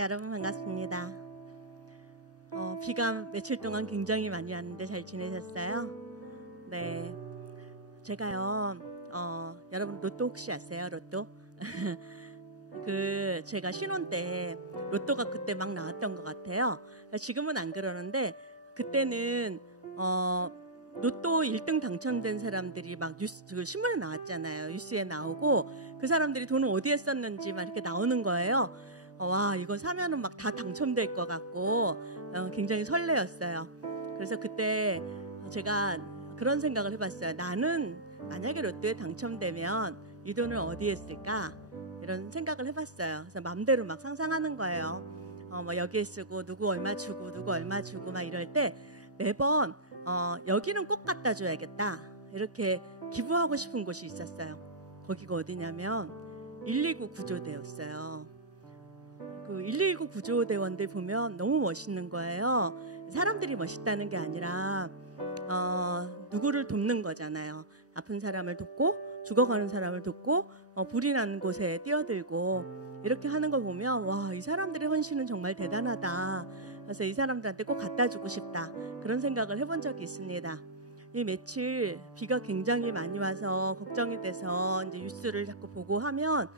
네, 여러분 반갑습니다. 비가 며칠 동안 굉장히 많이 왔는데 잘 지내셨어요? 네, 제가요, 여러분 로또 혹시 아세요? 로또? 제가 신혼 때 로또가 그때 막 나왔던 것 같아요. 지금은 안 그러는데 그때는 로또 1등 당첨된 사람들이 막 신문에 나왔잖아요. 뉴스에 나오고 그 사람들이 돈을 어디에 썼는지 막 이렇게 나오는 거예요. 와, 이거 사면은 막 다 당첨될 것 같고 굉장히 설레었어요. 그래서 그때 제가 그런 생각을 해봤어요. 나는 만약에 로또에 당첨되면 이 돈을 어디에 쓸까? 이런 생각을 해봤어요. 그래서 마음대로 막 상상하는 거예요. 뭐 여기에 쓰고 누구 얼마 주고 누구 얼마 주고 막 이럴 때 매번 여기는 꼭 갖다 줘야겠다 이렇게 기부하고 싶은 곳이 있었어요. 거기가 어디냐면 119 구조대였어요. 그 119 구조대원들 보면 너무 멋있는 거예요. 사람들이 멋있다는 게 아니라 누구를 돕는 거잖아요. 아픈 사람을 돕고 죽어가는 사람을 돕고 불이 나는 곳에 뛰어들고 이렇게 하는 걸 보면 와, 이 사람들의 헌신은 정말 대단하다. 그래서 이 사람들한테 꼭 갖다 주고 싶다. 그런 생각을 해본 적이 있습니다. 이 며칠 비가 굉장히 많이 와서 걱정이 돼서 이제 뉴스를 자꾸 보고 하면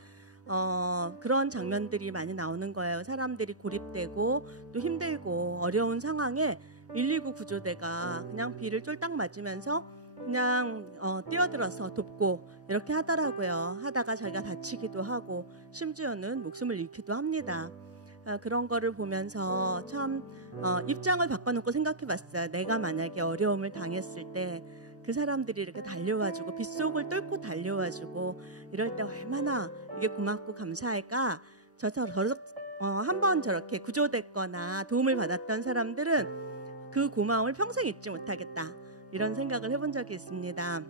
그런 장면들이 많이 나오는 거예요. 사람들이 고립되고 또 힘들고 어려운 상황에 119 구조대가 그냥 비를 쫄딱 맞으면서 그냥 뛰어들어서 돕고 이렇게 하더라고요. 하다가 자기가 다치기도 하고 심지어는 목숨을 잃기도 합니다. 그런 거를 보면서 참 입장을 바꿔놓고 생각해봤어요. 내가 만약에 어려움을 당했을 때 그 사람들이 이렇게 달려와주고 빗속을 뚫고 달려와주고 이럴 때 얼마나 이게 고맙고 감사할까. 한번 저렇게 구조됐거나 도움을 받았던 사람들은 그 고마움을 평생 잊지 못하겠다. 이런 생각을 해본 적이 있습니다.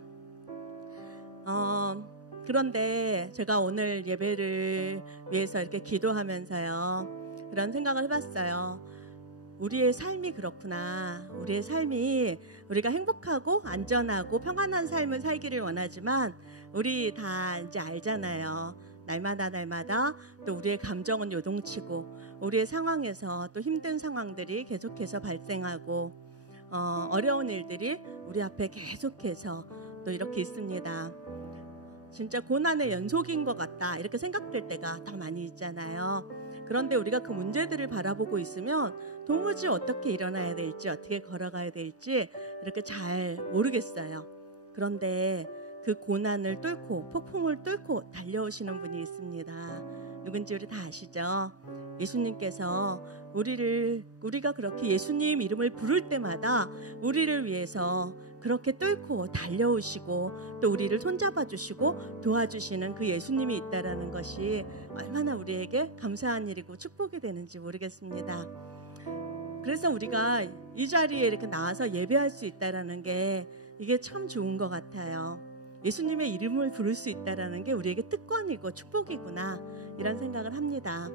그런데 제가 오늘 예배를 위해서 이렇게 기도하면서요, 그런 생각을 해봤어요. 우리의 삶이 그렇구나. 우리의 삶이 우리가 행복하고 안전하고 평안한 삶을 살기를 원하지만 우리 다 이제 알잖아요. 날마다 또 우리의 감정은 요동치고 우리의 상황에서 또 힘든 상황들이 계속해서 발생하고 어려운 일들이 우리 앞에 계속해서 또 이렇게 있습니다. 진짜 고난의 연속인 것 같다 이렇게 생각될 때가 더 많이 있잖아요. 그런데 우리가 그 문제들을 바라보고 있으면 도무지 어떻게 일어나야 될지 어떻게 걸어가야 될지 이렇게 잘 모르겠어요. 그런데 그 고난을 뚫고 폭풍을 뚫고 달려오시는 분이 있습니다. 누군지 우리 다 아시죠? 예수님께서 우리가 그렇게 예수님 이름을 부를 때마다 우리를 위해서 그렇게 뚫고 달려오시고 또 우리를 손잡아 주시고 도와주시는 그 예수님이 있다라는 것이 얼마나 우리에게 감사한 일이고 축복이 되는지 모르겠습니다. 그래서 우리가 이 자리에 이렇게 나와서 예배할 수 있다라는 게 이게 참 좋은 것 같아요. 예수님의 이름을 부를 수 있다라는 게 우리에게 특권이고 축복이구나 이런 생각을 합니다.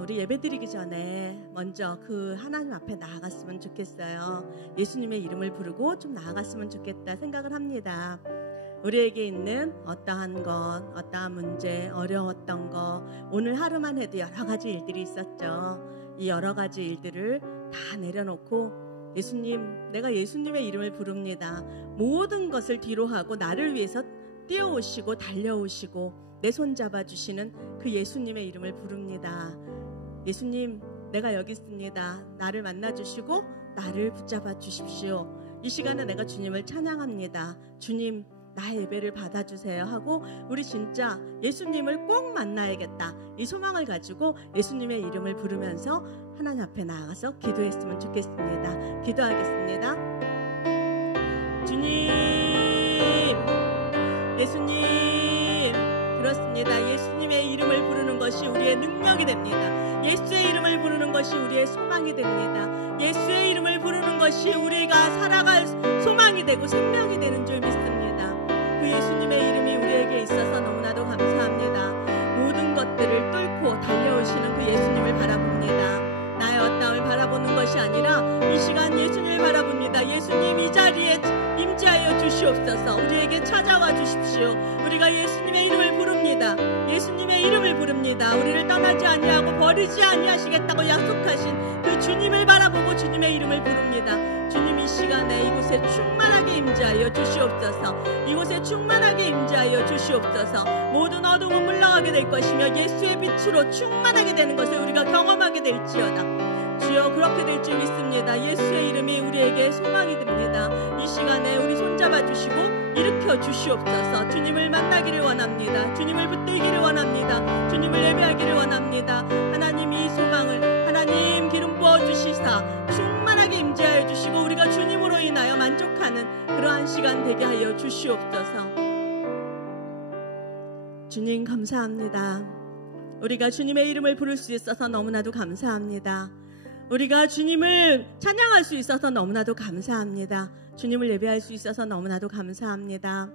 우리 예배드리기 전에 먼저 그 하나님 앞에 나아갔으면 좋겠어요. 예수님의 이름을 부르고 좀 나아갔으면 좋겠다 생각을 합니다. 우리에게 있는 어떠한 것, 어떠한 문제, 어려웠던 것, 오늘 하루만 해도 여러 가지 일들이 있었죠. 이 여러 가지 일들을 다 내려놓고 예수님, 내가 예수님의 이름을 부릅니다. 모든 것을 뒤로 하고 나를 위해서 뛰어오시고 달려오시고 내 손 잡아주시는 그 예수님의 이름을 부릅니다. 예수님, 내가 여기 있습니다. 나를 만나주시고 나를 붙잡아 주십시오. 이 시간에 내가 주님을 찬양합니다. 주님, 나의 예배를 받아주세요 하고 우리 진짜 예수님을 꼭 만나야겠다. 이 소망을 가지고 예수님의 이름을 부르면서 하나님 앞에 나아가서 기도했으면 좋겠습니다. 기도하겠습니다. 주님, 예수님, 그렇습니다. 예수님의 이름을 부르는 것이 우리의 능력이 됩니다. 예수의 이름을 부르는 것이 우리의 소망이 됩니다. 예수의 이름을 부르는 것이 우리가 살아갈 소망이 되고 생명이 되는 줄 믿습니다. 그 예수님의 이름이 우리에게 있어서 너무나도 감사합니다. 모든 것들을 뚫고 달려오시는 그 예수님을 바라봅니다. 나의 어떠함을 바라보는 것이 아니라 이 시간 예수님을 바라봅니다. 예수님, 이 자리에 임재하여 주시옵소서. 우리에게 찾아와 주십시오. 우리가 예수님의 이름을 부릅니다. 부릅니다. 예수님의 이름을 부릅니다. 우리를 떠나지 아니하고 버리지 아니하시겠다고 약속하신 그 주님을 바라보고 주님의 이름을 부릅니다. 주님, 이 시간에 이곳에 충만하게 임재하여 주시옵소서. 이곳에 충만하게 임재하여 주시옵소서. 모든 어둠은 물러가게 될 것이며 예수의 빛으로 충만하게 되는 것을 우리가 경험하게 될지어다. 주여, 그렇게 될 줄 믿습니다. 예수의 이름이 우리에게 소망이 됩니다. 이 시간에 우리 손잡아 주시고 일으켜 주시옵소서. 주님을 만나기를 원합니다. 주님을 붙들기를 원합니다. 주님을 예배하기를 원합니다. 하나님, 이 소망을 하나님 기름 부어주시사 충만하게 임재하여 주시고 우리가 주님으로 인하여 만족하는 그러한 시간 되게 하여 주시옵소서. 주님, 감사합니다. 우리가 주님의 이름을 부를 수 있어서 너무나도 감사합니다. 우리가 주님을 찬양할 수 있어서 너무나도 감사합니다. 주님을 예배할 수 있어서 너무나도 감사합니다.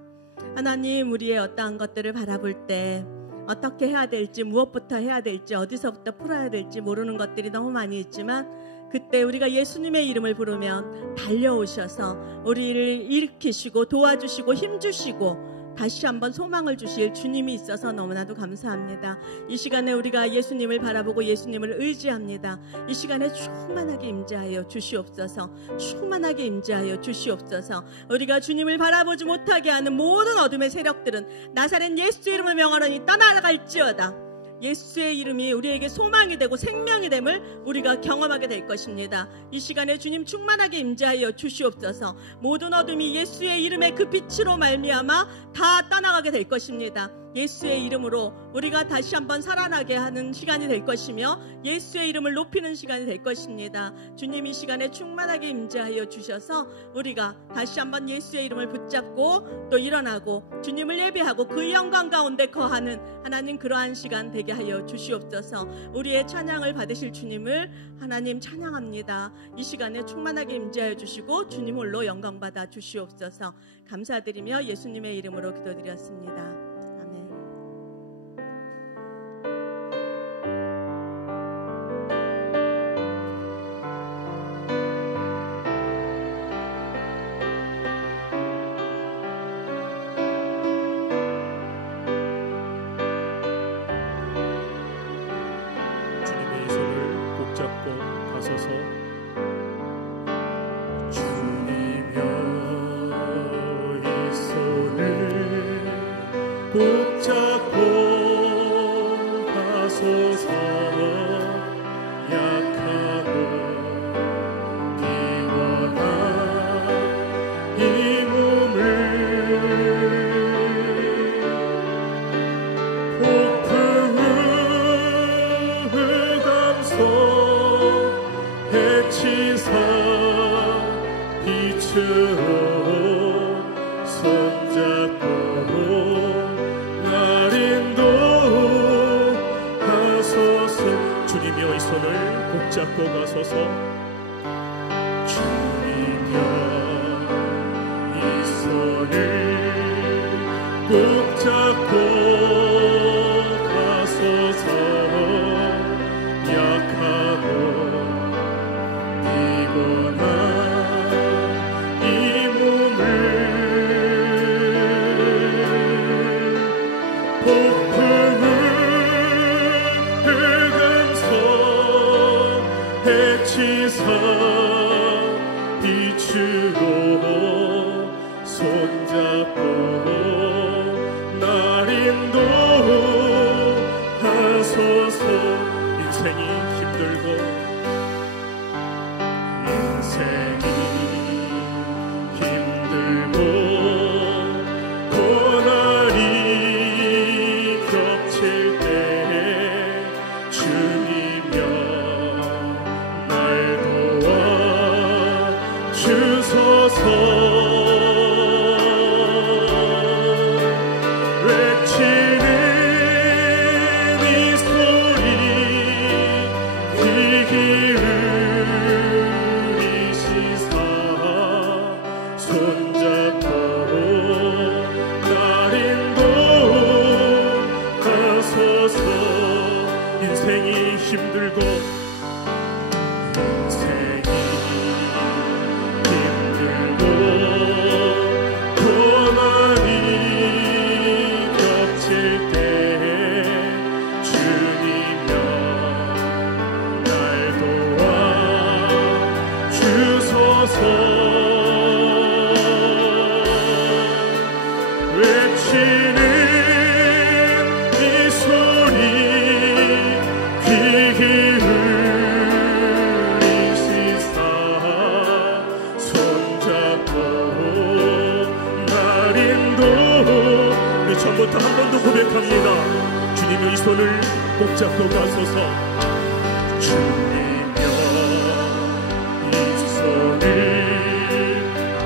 하나님, 우리의 어떠한 것들을 바라볼 때 어떻게 해야 될지, 무엇부터 해야 될지, 어디서부터 풀어야 될지 모르는 것들이 너무 많이 있지만 그때 우리가 예수님의 이름을 부르면 달려오셔서 우리를 일으키시고 도와주시고 힘주시고 다시 한번 소망을 주실 주님이 있어서 너무나도 감사합니다. 이 시간에 우리가 예수님을 바라보고 예수님을 의지합니다. 이 시간에 충만하게 임재하여 주시옵소서. 충만하게 임재하여 주시옵소서. 우리가 주님을 바라보지 못하게 하는 모든 어둠의 세력들은 나사렛 예수 이름을 명하노니 떠나갈지어다. 예수의 이름이 우리에게 소망이 되고 생명이 됨을 우리가 경험하게 될 것입니다. 이 시간에 주님 충만하게 임재하여 주시옵소서. 모든 어둠이 예수의 이름의 그 빛으로 말미암아 다 떠나가게 될 것입니다. 예수의 이름으로 우리가 다시 한번 살아나게 하는 시간이 될 것이며 예수의 이름을 높이는 시간이 될 것입니다. 주님, 이 시간에 충만하게 임재하여 주셔서 우리가 다시 한번 예수의 이름을 붙잡고 또 일어나고 주님을 예배하고 그 영광 가운데 거하는 하나님, 그러한 시간 되게 하여 주시옵소서. 우리의 찬양을 받으실 주님을 하나님 찬양합니다. 이 시간에 충만하게 임재하여 주시고 주님 홀로 영광 받아 주시옵소서. 감사드리며 예수님의 이름으로 기도드렸습니다. 꼭 잡고 가소서. 약하고 피곤한 이 몸을 폭풍을 감싸 해치사 빛으로 손잡고 주님이여, 이 손을 꼭 잡고 가소서. 주님이여, 이 손을 꼭 잡고 가소서. 약하고 피곤한 이 몸을 폭풍을 해치사 빛으로 손잡고 날 인도하소서. 인생이 힘들고 고난이 겹칠 때 주님여 주소서. 외치는 이 소리 귀 기울이시사 손잡고 날 인도하소서. 인생이 힘들고 고난이 겹칠 때 꼭 잡고 가소서. 주님여 이 손을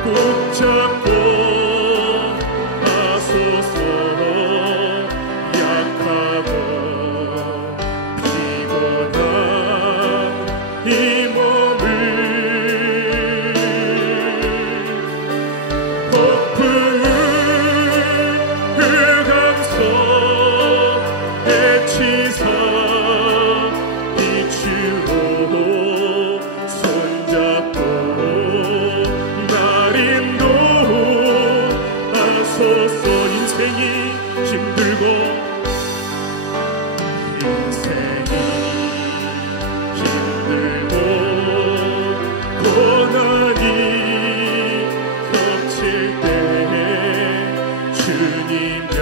꼭 잡고 가소서. 약하고 피곤한 이 몸을 폭풍을 흑암속 해치사 빛으로 손잡고 날 인도하소서. 인생이 힘들고 고난이 겹칠 때 주님여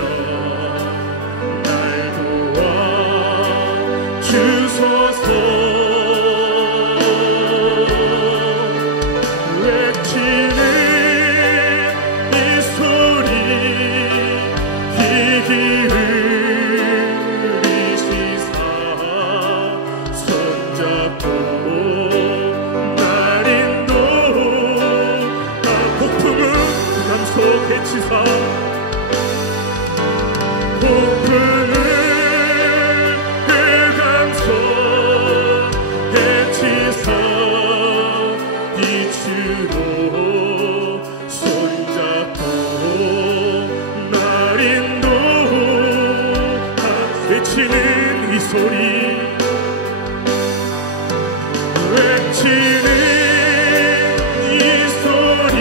날 도와 주소서. 외치는 이 소리 귀 기울이시사 손잡고 해치사 폭풍을 흑암속 해치사 빛으로 손잡고 날 인도하. 외치는 이 소리 외치는 이 소리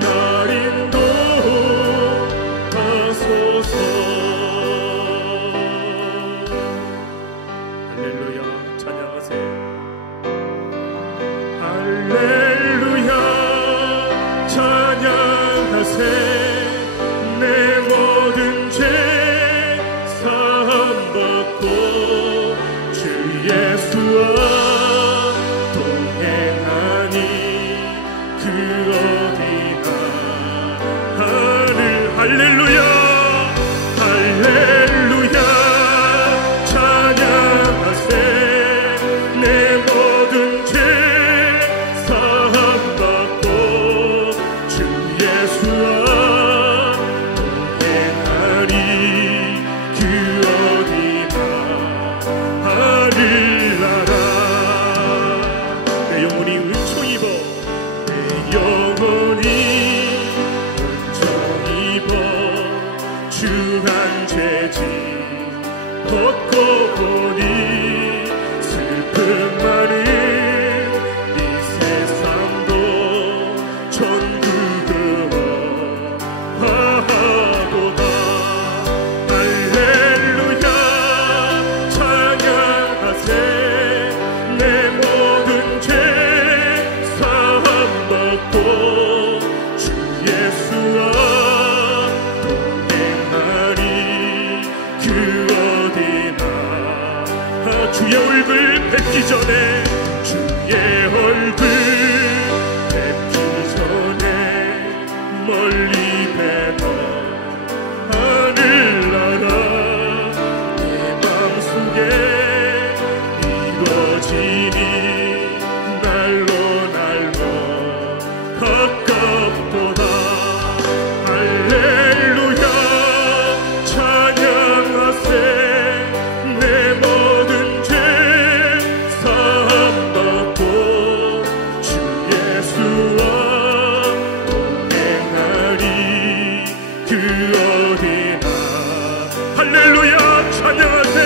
날 인도하소서. 할렐루야 찬양하세요. 할렐루야 찬양하세. 내 모든 죄 사함받고 주 예수와 동행하니 그 어디나 할렐루야 할렐루야 찬양하세. 내 모든 죄 사함받고 주 예수와 동행하리 그 어디나 하늘나라. 내 영혼이 은총 입어 영원히 은총 입어 주한 죄짐 벗고 보니 슬픔 많은 이 세상도 전부 그어하도다. 할렐루야 찬양하세. 내 모든 죄 사함받고 주 예수와 동행하리 그 어디나. 주의 얼굴 뵙기 전에 주의 얼굴 뵙기 전에 멀리 뵈던 하늘나라 내 맘속에 이루어지니 날로 날로 가깝도다. 할렐루야 찬양하세. 내 모든 죄 사함받고 주 예수와 동행하리 그 어디나. 할렐루야 찬양하세.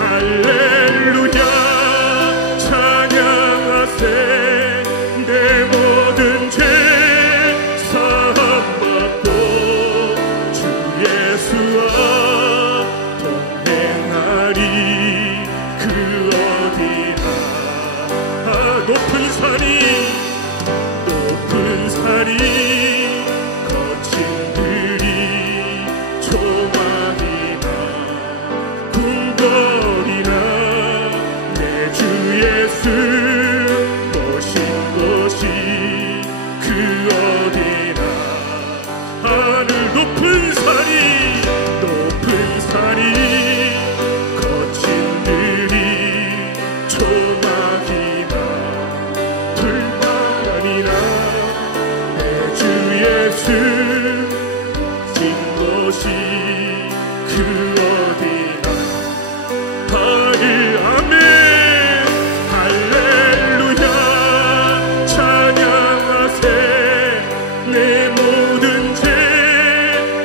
할렐루야 찬양하세. 내 모든 죄 쓰신 것이 그 어디나 아멘 할렐루야 찬양하세 내 모든 죄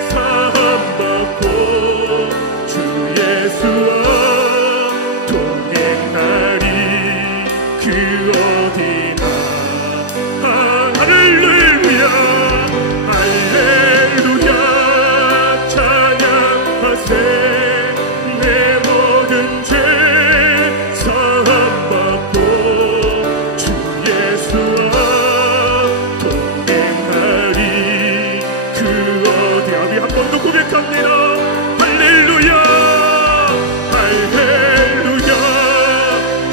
사함받고 주 예수와 동행하리 그 어디나 할렐루야 할렐루야 찬양하세 내 모든 죄 사함받고 주 예수와 동행하리 그 어디 아비 한 번 더 고백합니다. 할렐루야 할렐루야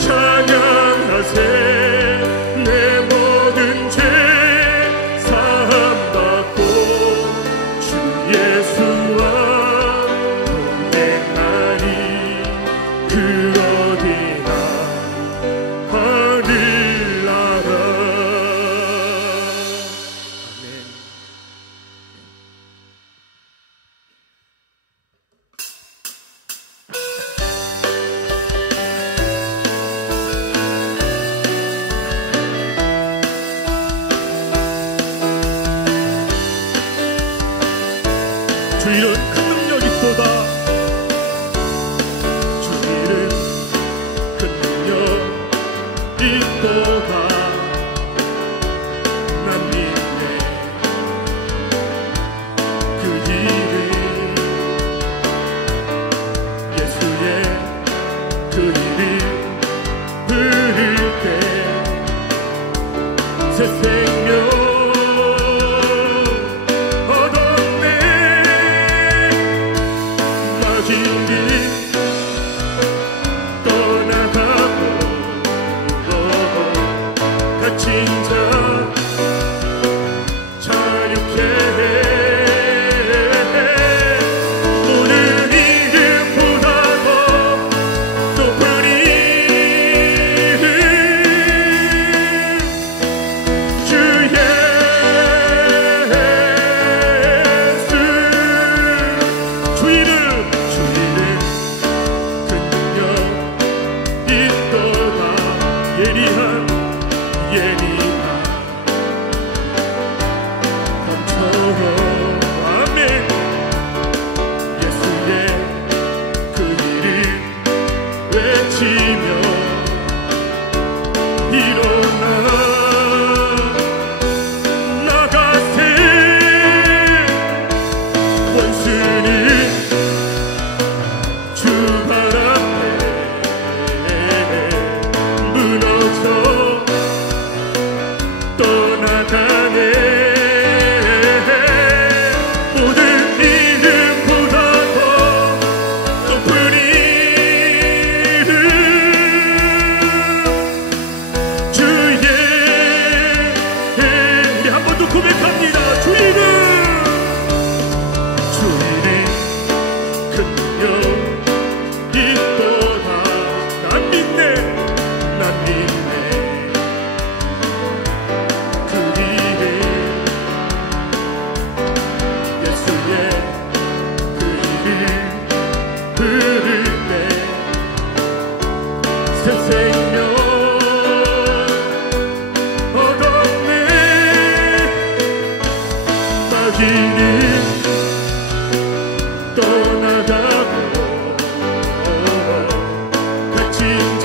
찬양하세 내 모든 죄 사함받고 주 예수와 동행하리 그 어디나 하늘나라. 아멘. 주 이름 큰 능력이 있도다. 주 이름 큰 능력 있도다. 난 믿네 그 이름 예수의 그 이름 부를 때 새 생명 얻었네. 마귀는 떠나가고 갇힌 자 자유케 해. 오늘 이름보다 더 높은 이름 주 예수 주 이름 큰 능력 있도다. 예리한 밤처럼 아멘 예수의 그 이름 외치며 일어나 나가세. 원수는 주 발 앞에 무너져 떠나가네. 모든 이름보다 더 높은 이름 주의 우리 한 번 더 고백합니다. 주 이름 큰 능력 있도다. 난 믿네 그 이름 예수의 그 이름 부를 때 새 생명 얻었네. 마귀는 떠나가고 갇힌 자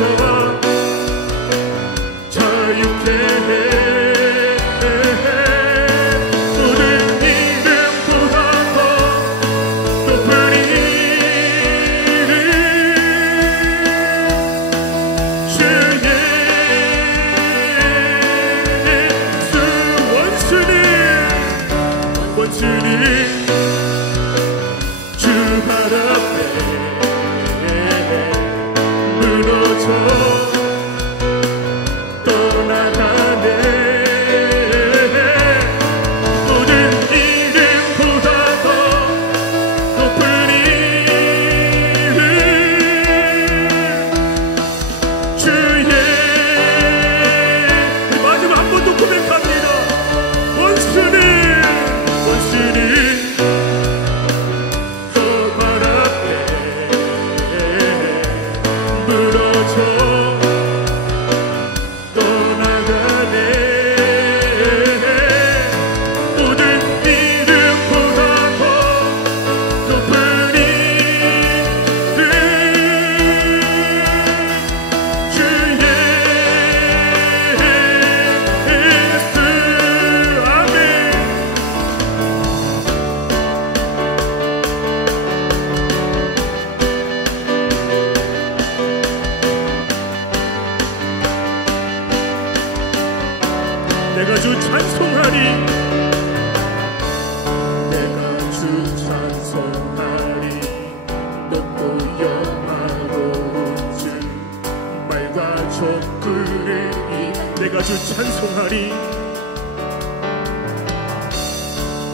자유케 해. 모든 이름보다 더 높은 이름 주 예수. 원수는 주 발 앞에 무너져 떠나가네. 모든 이름보다 더 높은 이름 주의 마지막 한 번 더 고백합니다. 원수는 찬송하리. 내가 주 찬송하리. 높고 영화로운 주 말과 족구를 내가 주 찬송하리.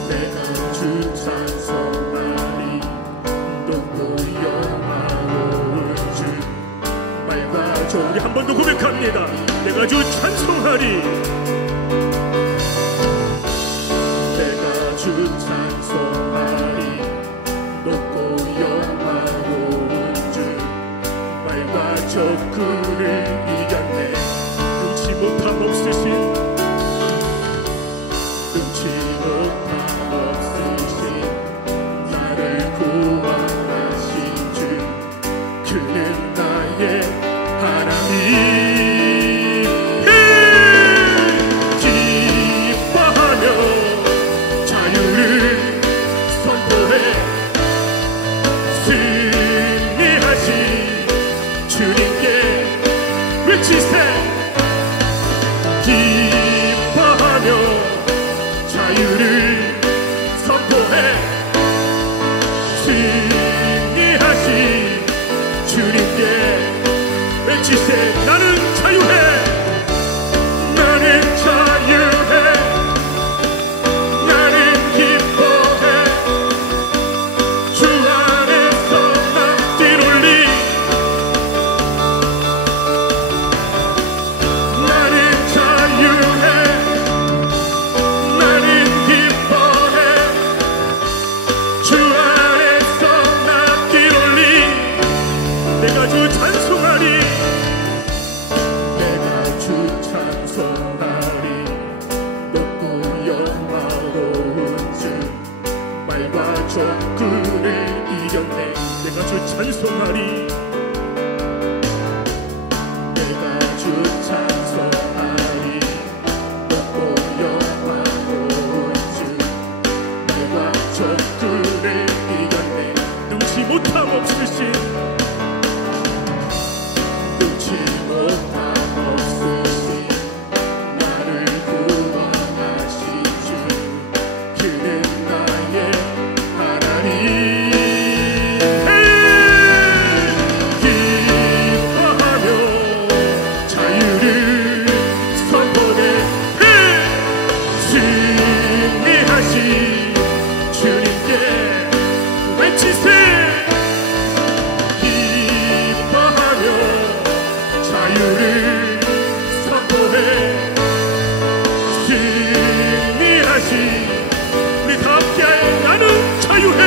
내가 주 찬송하리. 높고 영화로운 주 말과 우리 한 번 더 고백합니다. 내가 주 찬송하리. 내가 주 찬송하리. 높고 영화로운 주 말과 적그를 이겼네. 눈치 못함 없으신 나를 구원하신 주 그는 나의 하나님. 기뻐하며 자유를 선포해 승리하신 주님께 외치세. 기뻐하며 자유를 선포해 승리하신 주님께 외치세. 나는 자유해. 나는 자유해. 나는 기뻐해. 주 안에서 나 뛰놀리. 나는 자유해. 나는 기뻐해. 주 안에서 나 뛰놀리. 내가 주 찬송하리. 내가 주 찬송하리. 높고 영화로운 주 말과 적그를 이겼네. 내가 주 찬송하리. 내가 주 찬송하리. 높고 영화로운 주 말과 적그를 이겼네. 능치 못함 없으신 눈치 못함 없으신 나를 구원하신 주 그는 나의 하나님. 기뻐하며 자유를 선포해 승리하신 주님께 외치세. 기뻐하며 자유를 선포해 승리하신 우리 다 함께하여 나는 자유해.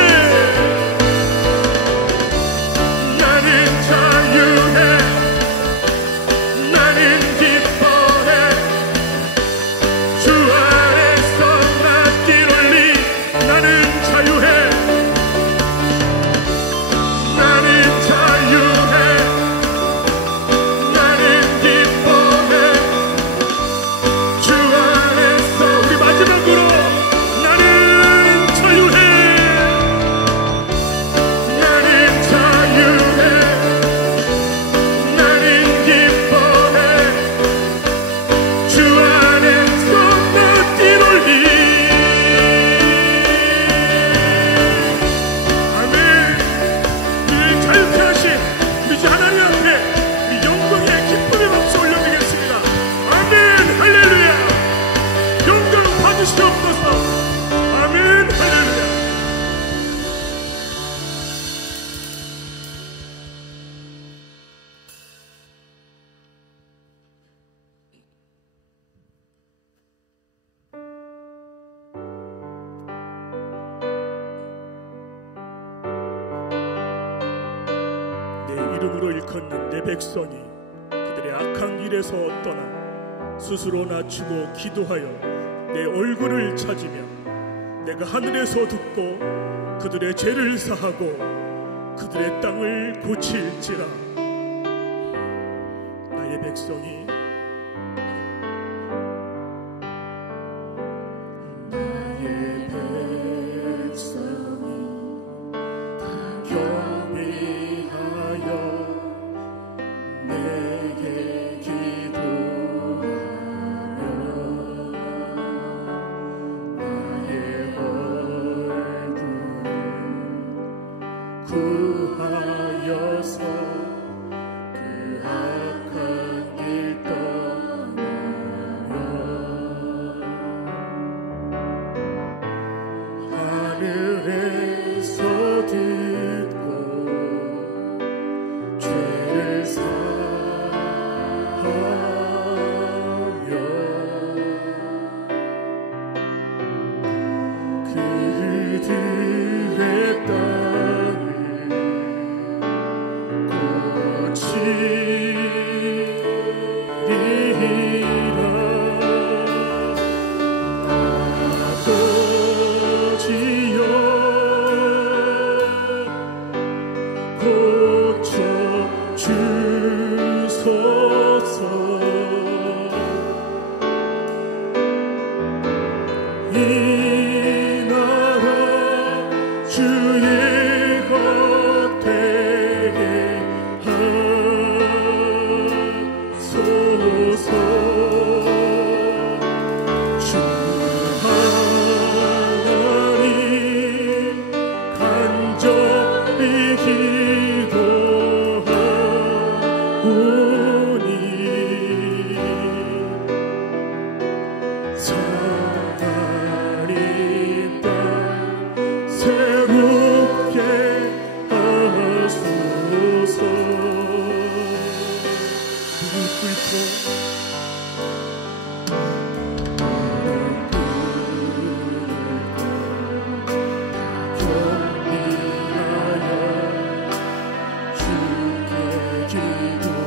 나는 자유해. 나는 기뻐해. 주 안에서 나 뛰놀리. 나는 자유해. 나는 자유해. 나는 기뻐해. 주 안에서 우리 마지막으로 나는 자유해. 나는 자유해. 나는 기뻐해. 주 안에서 나 뛰놀리. 아멘. 우리를 자유케 하신 우리 주 하나님 앞에 우리 영광의 기쁨의 박수 올려드리겠습니다. 아멘. 할렐루야. 영광 받으시옵소서. 아멘. 할렐루야. 내 이름으로 일컫는 내 백성이 그들의 악한 길에서 떠나 스스로 낮추고 기도하여 내 얼굴을 찾으며 내가 하늘에서 듣고 그들의 죄를 사하고 그들의 땅을 고칠지라. 나의 백성이 나의 백성이 다 경배하여 내게 기도하며 그들의 땅을 고치리라. 아버지여 고쳐주소서. 이 나라 주의 것 되게 하소서. 주 하나님 간절히 기도하오니 하나님 땅 새롭게 하소서. 무릎 꿇고 경비하여 주께 기도하니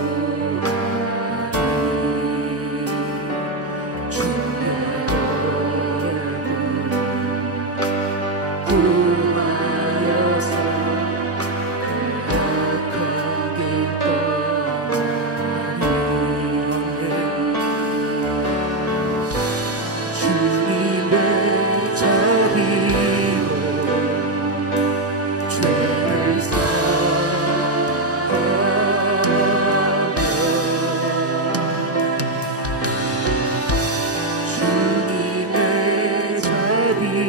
주의 얼굴 구하여서 약하게 떠나니 주님의 자비로 죄를 사하며 주님의 자비로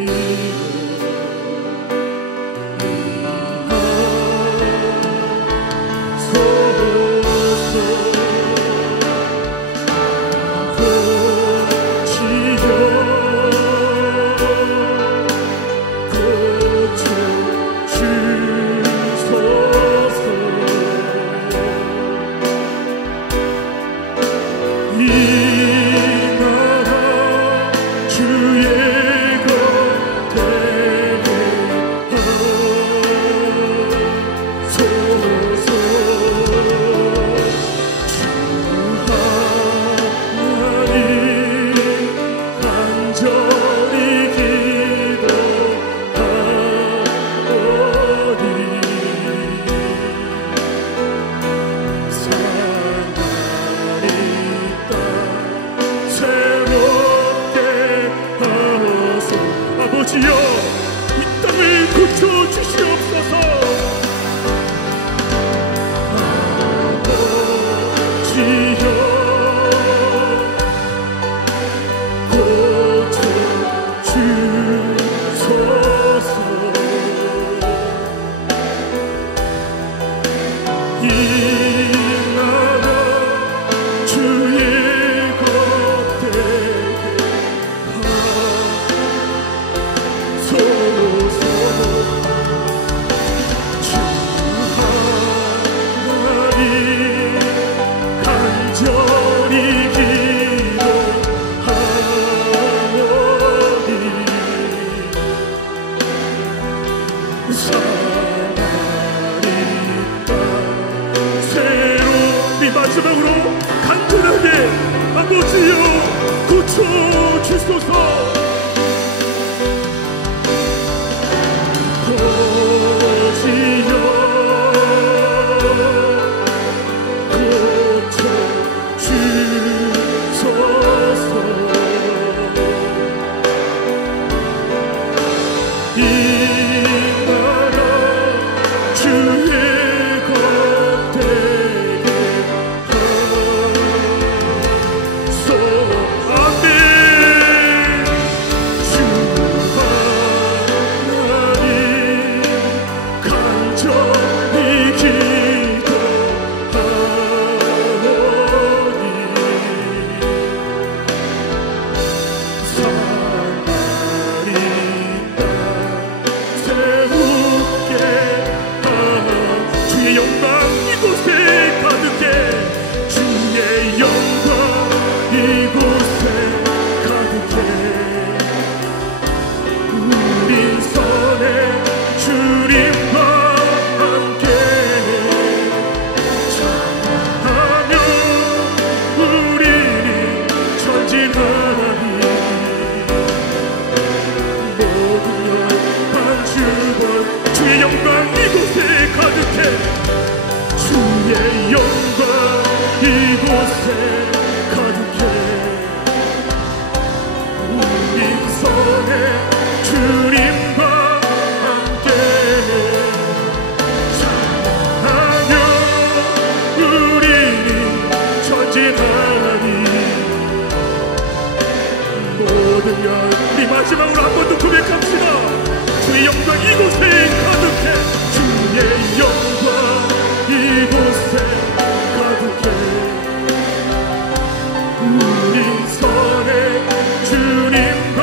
아버지여 이 땅을 고쳐주시옵소서. 아버지여 고쳐주소서. 이 나라 주의 것 되게 하소서. 주 하나님 간절히 기도하오니 하나님 땅 새롭이 마지막으로 간절하게 아버지여 고쳐주소서. 아버지여 고쳐주소서. 이 나라 주의 것 되게 하소서. 아멘. 마지막으로 한 번 더 고백합시다. 주의 영광 이곳에 가득해. 주의 영광 이곳에 가득해. 우리 선에 주님과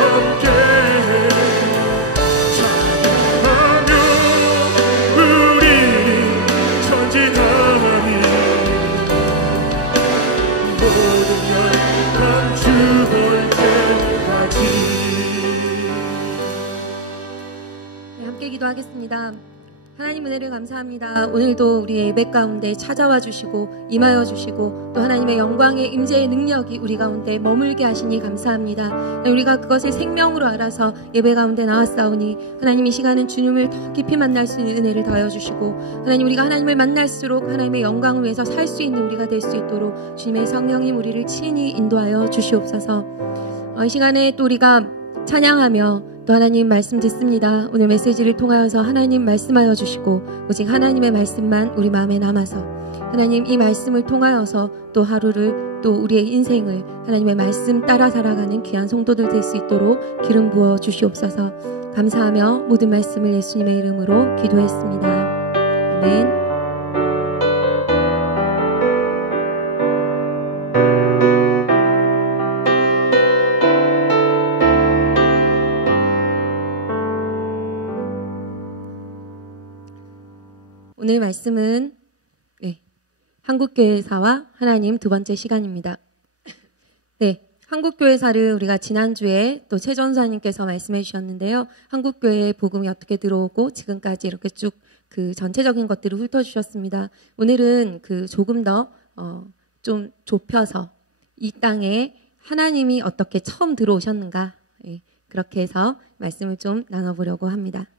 함께 찬양하며 우리 전진하니 모든 날 주볼 때까지. 네, 함께 기도하겠습니다. 하나님 은혜를 감사합니다. 오늘도 우리의 예배 가운데 찾아와 주시고 임하여 주시고 또 하나님의 영광의 임재의 능력이 우리 가운데 머물게 하시니 감사합니다. 우리가 그것을 생명으로 알아서 예배 가운데 나왔사오니 하나님 이 시간은 주님을 더 깊이 만날 수 있는 은혜를 더하여 주시고 하나님 우리가 하나님을 만날수록 하나님의 영광을 위해서 살 수 있는 우리가 될 수 있도록 주님의 성령님 우리를 친히 인도하여 주시옵소서. 이 시간에 또 우리가 찬양하며 또 하나님 말씀 듣습니다. 오늘 메시지를 통하여서 하나님 말씀하여 주시고 오직 하나님의 말씀만 우리 마음에 남아서 하나님 이 말씀을 통하여서 또 하루를 또 우리의 인생을 하나님의 말씀 따라 살아가는 귀한 성도들 될 수 있도록 기름 부어 주시옵소서. 감사하며 모든 말씀을 예수님의 이름으로 기도했습니다. 아멘. 오늘 말씀은 한국교회사와 하나님 두 번째 시간입니다. 네, 한국교회사를 우리가 지난주에 또 최 전사님께서 말씀해 주셨는데요. 한국교회의 복음이 어떻게 들어오고 지금까지 이렇게 쭉 그 전체적인 것들을 훑어주셨습니다. 오늘은 그 조금 더 좀 좁혀서 이 땅에 하나님이 어떻게 처음 들어오셨는가 그렇게 해서 말씀을 좀 나눠보려고 합니다.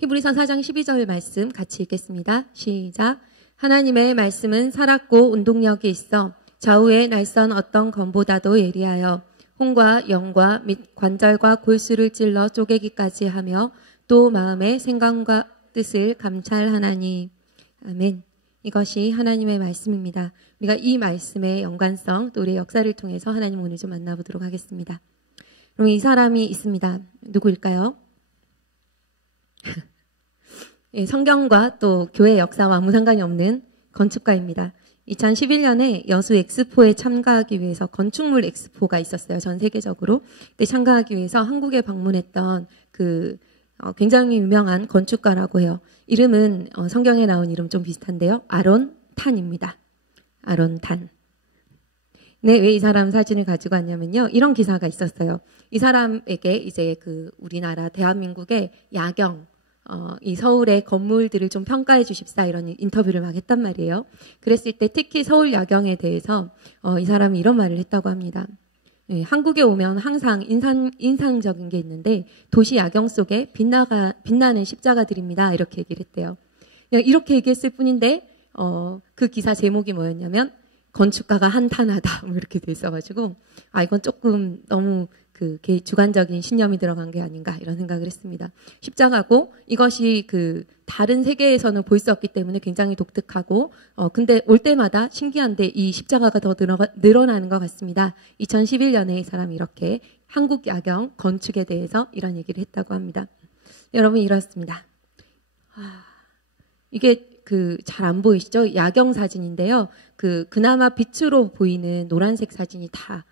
히브리서 4장 12절 말씀 같이 읽겠습니다. 시작. 하나님의 말씀은 살았고 운동력이 있어 좌우의 날선 어떤 검보다도 예리하여 혼과 영과 및 관절과 골수를 찔러 쪼개기까지 하며 또 마음의 생각과 뜻을 감찰하나니. 아멘. 이것이 하나님의 말씀입니다. 우리가 이 말씀의 연관성 또 우리의 역사를 통해서 하나님 오늘 좀 만나보도록 하겠습니다. 그럼 이 사람이 있습니다. 누구일까요? 예, 성경과 또 교회 역사와 아무 상관이 없는 건축가입니다. 2011년에 여수 엑스포에 참가하기 위해서 건축물 엑스포가 있었어요. 전 세계적으로. 그때 참가하기 위해서 한국에 방문했던 굉장히 유명한 건축가라고 해요. 이름은 성경에 나온 이름 좀 비슷한데요. 아론 탄입니다. 아론 탄. 네, 왜 이 사람 사진을 가지고 왔냐면요. 이런 기사가 있었어요. 이 사람에게 이제 우리나라 대한민국의 야경, 이 서울의 건물들을 좀 평가해 주십사 이런 인터뷰를 막 했단 말이에요. 그랬을 때 특히 서울 야경에 대해서 이 사람이 이런 말을 했다고 합니다. 네, 한국에 오면 항상 인상적인 게 있는데 도시 야경 속에 빛나는 십자가들입니다. 이렇게 얘기를 했대요. 이렇게 얘기했을 뿐인데 그 기사 제목이 뭐였냐면 건축가가 한탄하다 뭐 이렇게 돼 있어가지고 이건 조금 너무 주관적인 신념이 들어간 게 아닌가 이런 생각을 했습니다. 십자가고 이것이 다른 세계에서는 볼 수 없기 때문에 굉장히 독특하고 근데 올 때마다 신기한데 이 십자가가 더 늘어나는 것 같습니다. 2011년에 이 사람이 이렇게 한국 야경 건축에 대해서 이런 얘기를 했다고 합니다. 여러분 이렇습니다. 이게 잘 안 보이시죠? 야경 사진인데요. 그나마 빛으로 보이는 노란색 사진이 다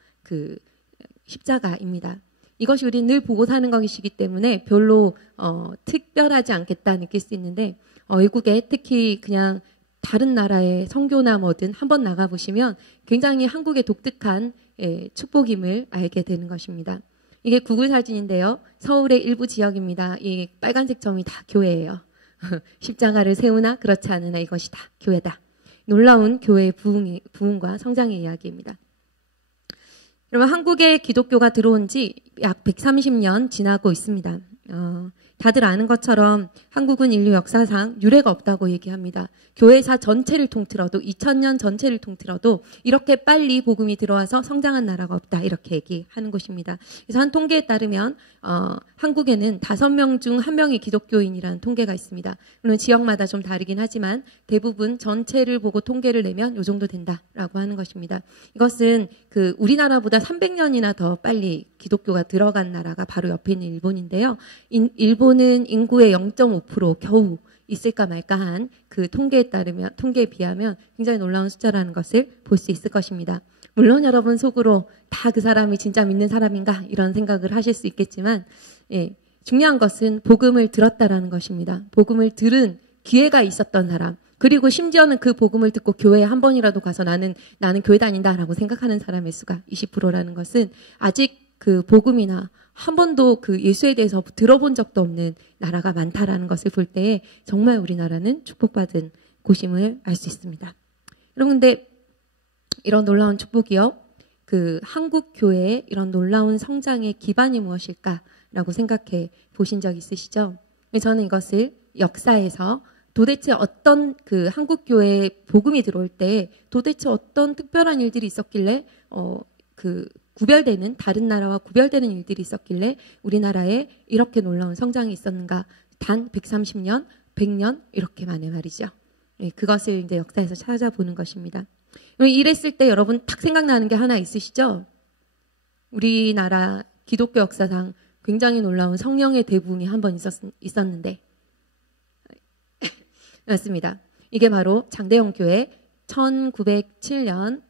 십자가입니다. 이것이 우리 늘 보고 사는 것이기 때문에 별로 특별하지 않겠다 느낄 수 있는데 외국에 특히 그냥 다른 나라의 선교나 뭐든 한번 나가보시면 굉장히 한국의 독특한 축복임을 알게 되는 것입니다. 이게 구글 사진인데요. 서울의 일부 지역입니다. 이 빨간색 점이 다 교회예요. 십자가를 세우나 그렇지 않으나 이것이 다 교회다. 놀라운 교회의 부흥과 성장의 이야기입니다. 여러분 한국에 기독교가 들어온 지 약 130년 지나고 있습니다. 다들 아는 것처럼 한국은 인류 역사상 유례가 없다고 얘기합니다. 교회사 전체를 통틀어도 2000년 전체를 통틀어도 이렇게 빨리 복음이 들어와서 성장한 나라가 없다 이렇게 얘기하는 곳입니다. 그래서 한 통계에 따르면 한국에는 5명 중 1명이 기독교인이라는 통계가 있습니다. 물론 지역마다 좀 다르긴 하지만 대부분 전체를 보고 통계를 내면 이 정도 된다라고 하는 것입니다. 이것은 우리나라보다 300년이나 더 빨리 기독교가 들어간 나라가 바로 옆에 있는 일본인데요. 일본은 인구의 0.5% 겨우 있을까 말까한 그 통계에 비하면 굉장히 놀라운 숫자라는 것을 볼 수 있을 것입니다. 물론 여러분 속으로 다 그 사람이 진짜 믿는 사람인가 이런 생각을 하실 수 있겠지만 중요한 것은 복음을 들었다라는 것입니다. 복음을 들은 기회가 있었던 사람, 그리고 심지어는 그 복음을 듣고 교회에 한 번이라도 가서 나는 교회 다닌다라고 생각하는 사람의 수가 20%라는 것은 아직 그 복음이나 한 번도 그 예수에 대해서 들어본 적도 없는 나라가 많다라는 것을 볼 때에 정말 우리나라는 축복받은 곳임을 알 수 있습니다. 여러분, 근데 이런 놀라운 축복이요, 그 한국 교회의 이런 놀라운 성장의 기반이 무엇일까라고 생각해 보신 적 있으시죠? 저는 이것을 역사에서 도대체 어떤 그 한국 교회에 복음이 들어올 때 도대체 어떤 특별한 일들이 있었길래 구별되는 다른 나라와 구별되는 일들이 있었길래 우리나라에 이렇게 놀라운 성장이 있었는가? 단 130년, 100년 이렇게 만에 말이죠. 그것을 이제 역사에서 찾아보는 것입니다. 이랬을 때 여러분 딱 생각나는 게 하나 있으시죠? 우리나라 기독교 역사상 굉장히 놀라운 성령의 대부흥이 한 번 있었는데 맞습니다. 이게 바로 장대영 교회 1907년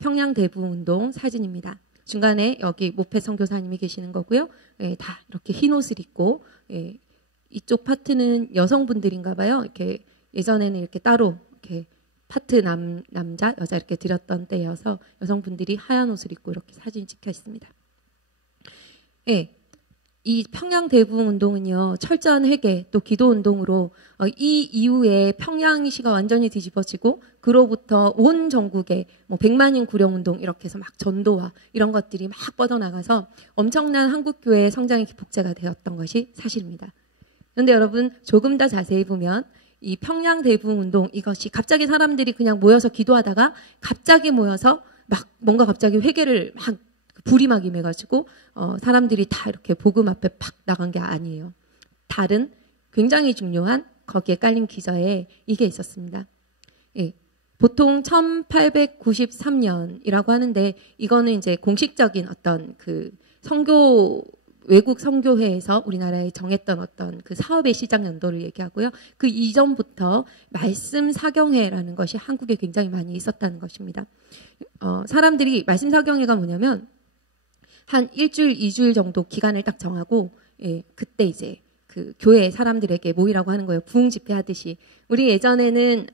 평양 대부운동 사진입니다. 중간에 여기 모페 선교사님이 계시는 거고요. 다 이렇게 흰 옷을 입고 이쪽 파트는 여성분들인가 봐요. 이렇게 예전에는 이렇게 따로 이렇게 파트 남자, 여자 이렇게 드렸던 때여서 여성분들이 하얀 옷을 입고 이렇게 사진이 찍혀 있습니다. 이 평양 대부흥 운동은요, 철저한 회개 또 기도 운동으로 이 이후에 평양시가 완전히 뒤집어지고 그로부터 온 전국에 100만인 구령 운동 이렇게 해서 막 전도와 이런 것들이 막 뻗어나가서 엄청난 한국 교회의 성장의 기폭제가 되었던 것이 사실입니다. 그런데 여러분 조금 더 자세히 보면 이 평양 대부흥 운동 이것이 갑자기 사람들이 그냥 모여서 기도하다가 갑자기 모여서 막 뭔가 갑자기 회개를 막 불이 막 임해가지고 사람들이 다 이렇게 복음 앞에 팍 나간 게 아니에요. 다른 굉장히 중요한 거기에 깔린 기저에 이게 있었습니다. 보통 1893년이라고 하는데 이거는 이제 공식적인 어떤 그 외국 선교회에서 우리나라에 정했던 어떤 그 사업의 시작 연도를 얘기하고요. 그 이전부터 말씀 사경회라는 것이 한국에 굉장히 많이 있었다는 것입니다. 사람들이 말씀 사경회가 뭐냐면 한 1주일, 2주일 정도 기간을 딱 정하고, 그때 이제 그 교회 사람들에게 모이라고 하는 거예요. 부흥 집회 하듯이. 우리 예전에는,